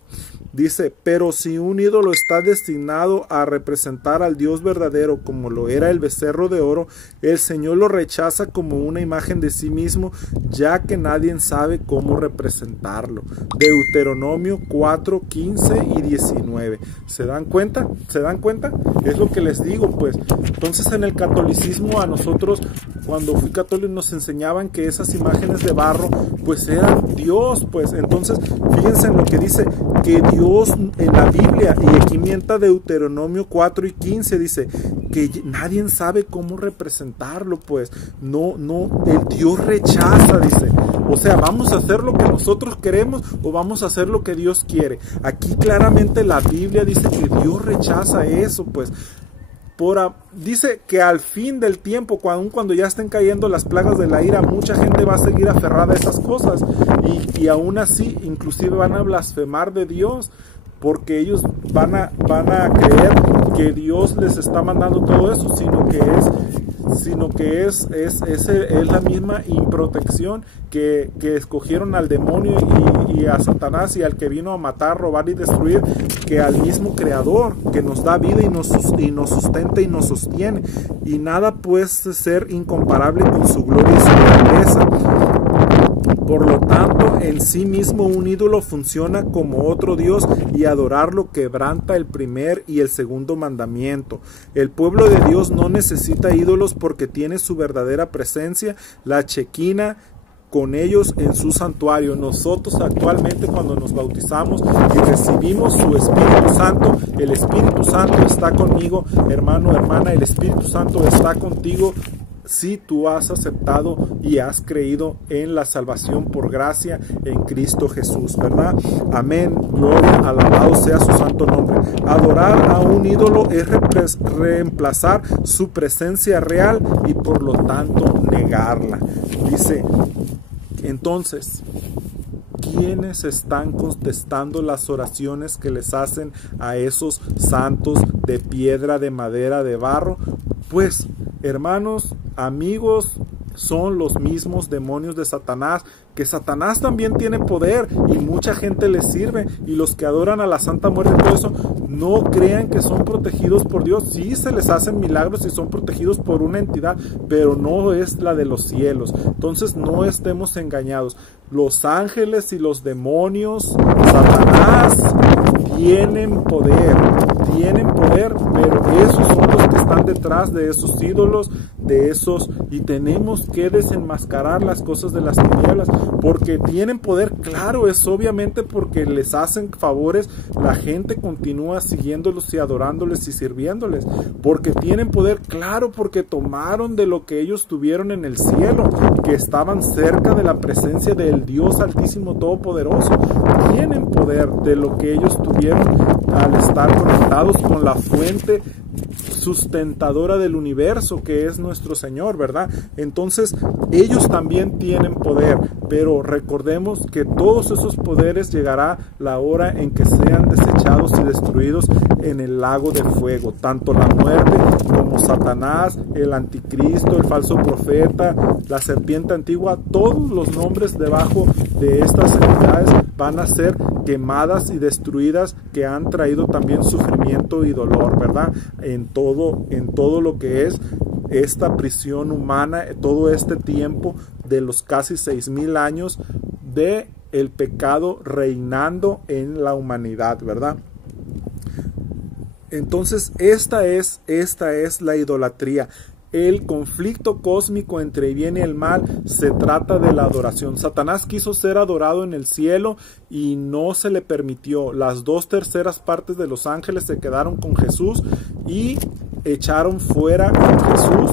Dice, pero si un ídolo está destinado a representar al Dios verdadero, como lo era el becerro de oro, el Señor lo rechaza como una imagen de sí mismo, ya que nadie sabe cómo representarlo. Deuteronomio 4, 15 y 19. ¿Se dan cuenta? ¿Se dan cuenta? Es lo que les digo, pues. Entonces, en el catolicismo, a nosotros, cuando fui católico, nos enseñaban que esas imágenes de barro, pues eran Dios, pues. Entonces, fíjense en lo que dice, que Dios en la Biblia, y aquí mienta Deuteronomio 4 y 15, dice que nadie sabe cómo representarlo, pues. No, el Dios rechaza, dice. O sea, ¿vamos a hacer lo que nosotros queremos o vamos a hacer lo que Dios quiere? Aquí claramente la Biblia dice que Dios rechaza eso, pues. Dice que al fin del tiempo, cuando ya estén cayendo las plagas de la ira, mucha gente va a seguir aferrada a esas cosas, y aún así inclusive van a blasfemar de Dios, porque ellos van a creer que Dios les está mandando todo eso, sino que es la misma improtección que escogieron al demonio y a Satanás y al que vino a matar, robar y destruir, que al mismo Creador que nos da vida y nos sustenta y nos sostiene, y nada puede ser incomparable con su gloria y su grandeza. Por lo tanto, en sí mismo un ídolo funciona como otro Dios y adorarlo quebranta el primer y el segundo mandamiento. El pueblo de Dios no necesita ídolos porque tiene su verdadera presencia, la Chequina, con ellos en su santuario. Nosotros actualmente, cuando nos bautizamos y recibimos su Espíritu Santo, el Espíritu Santo está conmigo, hermano, hermana, el Espíritu Santo está contigo si tú has aceptado y has creído en la salvación por gracia en Cristo Jesús, ¿verdad? Amén, gloria, alabado sea su santo nombre. Adorar a un ídolo es reemplazar su presencia real y por lo tanto negarla. Dice, entonces, ¿quiénes están contestando las oraciones que les hacen a esos santos de piedra, de madera, de barro? Pues, hermanos, amigos, son los mismos demonios de Satanás, que Satanás también tiene poder y mucha gente le sirve, y los que adoran a la Santa Muerte y todo eso, no crean que son protegidos por Dios. Sí se les hacen milagros y son protegidos por una entidad, pero no es la de los cielos. Entonces no estemos engañados. Los ángeles y los demonios, Satanás, tienen poder, pero esos son los que están detrás de esos ídolos, y tenemos que desenmascarar las cosas de las tinieblas, porque tienen poder, claro, es obviamente porque les hacen favores, la gente continúa siguiéndolos y adorándoles y sirviéndoles, porque tienen poder, claro, porque tomaron de lo que ellos tuvieron en el cielo, que estaban cerca de la presencia del Dios Altísimo Todopoderoso, tienen poder de lo que ellos tuvieron al estar conectados con la fuente sustentadora del universo, que es nuestro Señor, ¿verdad? Entonces ellos también tienen poder, pero recordemos que todos esos poderes llegará la hora en que sean desechados y destruidos en el lago de fuego. Tanto la muerte como Satanás, el anticristo, el falso profeta, la serpiente antigua, todos los nombres debajo de estas entidades van a ser quemadas y destruidas, que han traído también sufrimiento y dolor, ¿verdad? En todo lo que es esta prisión humana, todo este tiempo de los casi 6,000 años de el pecado reinando en la humanidad, ¿verdad? Entonces esta es la idolatría. El conflicto cósmico entre el bien y el mal se trata de la adoración. Satanás quiso ser adorado en el cielo y no se le permitió. Las 2/3 partes de los ángeles se quedaron con Jesús y echaron fuera con Jesús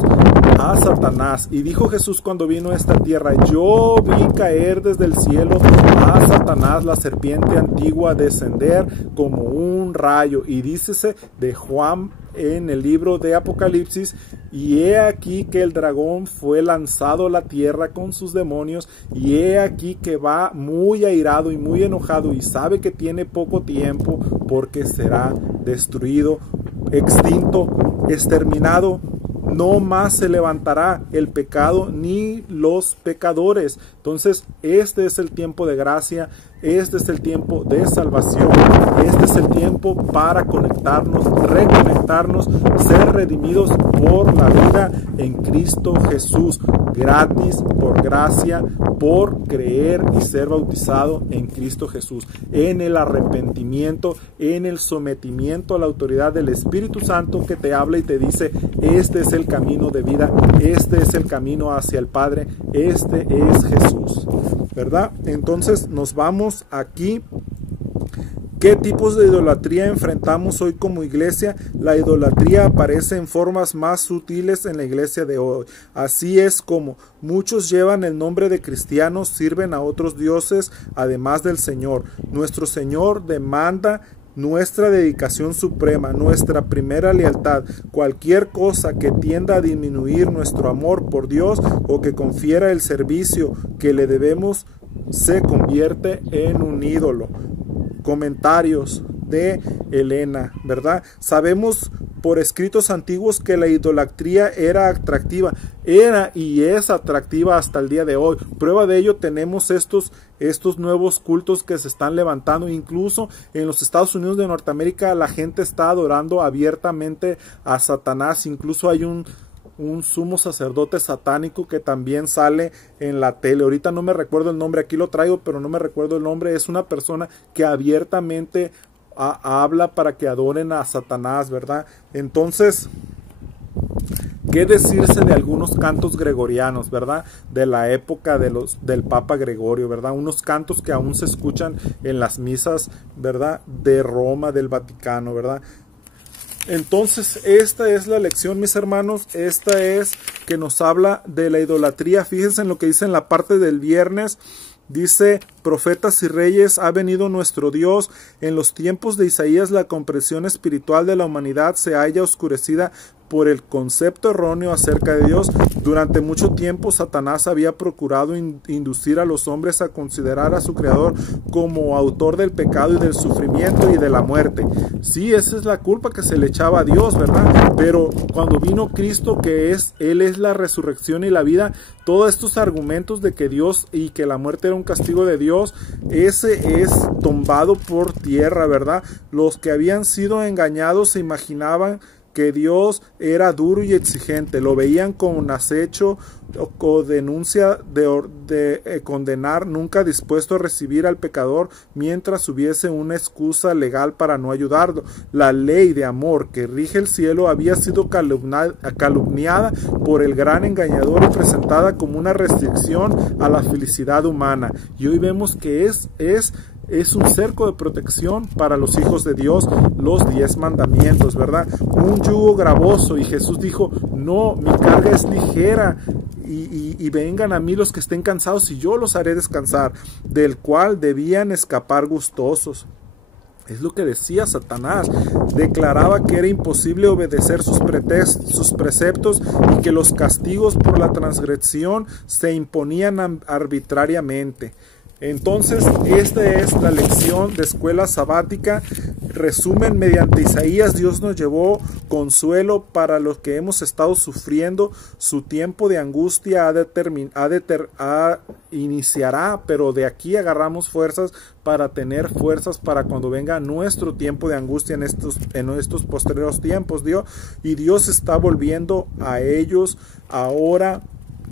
a Satanás. Y dijo Jesús cuando vino a esta tierra: yo vi caer desde el cielo a Satanás, la serpiente antigua, descender como un rayo. Y dícese de Juan en el libro de Apocalipsis: y he aquí que el dragón fue lanzado a la tierra con sus demonios, y he aquí que va muy airado y muy enojado, y sabe que tiene poco tiempo, porque será destruido, extinto, exterminado. No más se levantará el pecado ni los pecadores. Entonces este es el tiempo de gracia, este es el tiempo de salvación, este es el tiempo para conectarnos, reconectarnos, ser redimidos por la vida en Cristo Jesús, gratis, por gracia, por creer y ser bautizado en Cristo Jesús, en el arrepentimiento, en el sometimiento a la autoridad del Espíritu Santo, que te habla y te dice: este es el camino de vida, este es el camino hacia el Padre, este es Jesús, ¿verdad? Entonces nos vamos aquí. ¿Qué tipos de idolatría enfrentamos hoy como iglesia? La idolatría aparece en formas más sutiles en la iglesia de hoy. Así es como muchos llevan el nombre de cristianos, sirven a otros dioses además del Señor. Nuestro Señor demanda nuestra dedicación suprema, nuestra primera lealtad. Cualquier cosa que tienda a disminuir nuestro amor por Dios o que confiera el servicio que le debemos se convierte en un ídolo. Comentarios de Elena, ¿verdad? Sabemos por escritos antiguos que la idolatría era atractiva, era y es atractiva hasta el día de hoy. Prueba de ello tenemos estos nuevos cultos que se están levantando. Incluso en los Estados Unidos de Norteamérica la gente está adorando abiertamente a Satanás. Incluso hay un un sumo sacerdote satánico que también sale en la tele. Ahorita no me recuerdo el nombre, aquí lo traigo, pero no me recuerdo el nombre. Es una persona que abiertamente habla para que adoren a Satanás, ¿verdad? Entonces, ¿qué decirse de algunos cantos gregorianos, verdad? De la época del Papa Gregorio, ¿verdad? Unos cantos que aún se escuchan en las misas, ¿verdad? De Roma, del Vaticano, ¿verdad? Entonces, esta es la lección, mis hermanos. Esta es que nos habla de la idolatría. Fíjense en lo que dice en la parte del viernes. Dice: profetas y reyes, ha venido nuestro Dios. En los tiempos de Isaías la comprensión espiritual de la humanidad se halla oscurecida por el concepto erróneo acerca de Dios. Durante mucho tiempo Satanás había procurado inducir a los hombres a considerar a su Creador como autor del pecado y del sufrimiento y de la muerte. Sí, esa es la culpa que se le echaba a Dios, ¿verdad? Pero cuando vino Cristo, que Él es la resurrección y la vida, todos estos argumentos de que Dios y que la muerte era un castigo de Dios, ese es tumbado por tierra, ¿verdad? Los que habían sido engañados se imaginaban que Dios era duro y exigente, lo veían como un acecho o denuncia de condenar, nunca dispuesto a recibir al pecador mientras hubiese una excusa legal para no ayudarlo. La ley de amor que rige el cielo había sido calumniada por el gran engañador y presentada como una restricción a la felicidad humana. Y hoy vemos que es un cerco de protección para los hijos de Dios, los 10 mandamientos, ¿verdad? Un yugo gravoso, y Jesús dijo: no, mi carga es ligera, y vengan a mí los que estén cansados y yo los haré descansar, del cual debían escapar gustosos. Es lo que decía Satanás. Declaraba que era imposible obedecer sus preceptos y que los castigos por la transgresión se imponían arbitrariamente. Entonces, esta es la lección de escuela sabática. Resumen: mediante Isaías, Dios nos llevó consuelo para los que hemos estado sufriendo. Su tiempo de angustia iniciará, pero de aquí agarramos fuerzas para tener fuerzas para cuando venga nuestro tiempo de angustia en estos postreros tiempos, y Dios está volviendo a ellos ahora,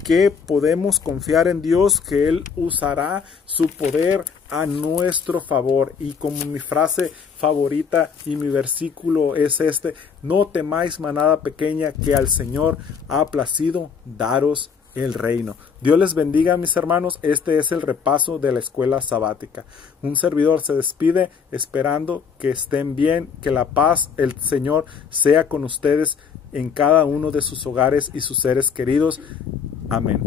que podemos confiar en Dios, que Él usará su poder a nuestro favor. Y como mi frase favorita y mi versículo es este: no temáis, manada pequeña, que al Señor ha placido daros el reino. Dios les bendiga, mis hermanos. Este es el repaso de la escuela sabática. Un servidor se despide esperando que estén bien, que la paz, el Señor, sea con ustedes en cada uno de sus hogares y sus seres queridos. Amén.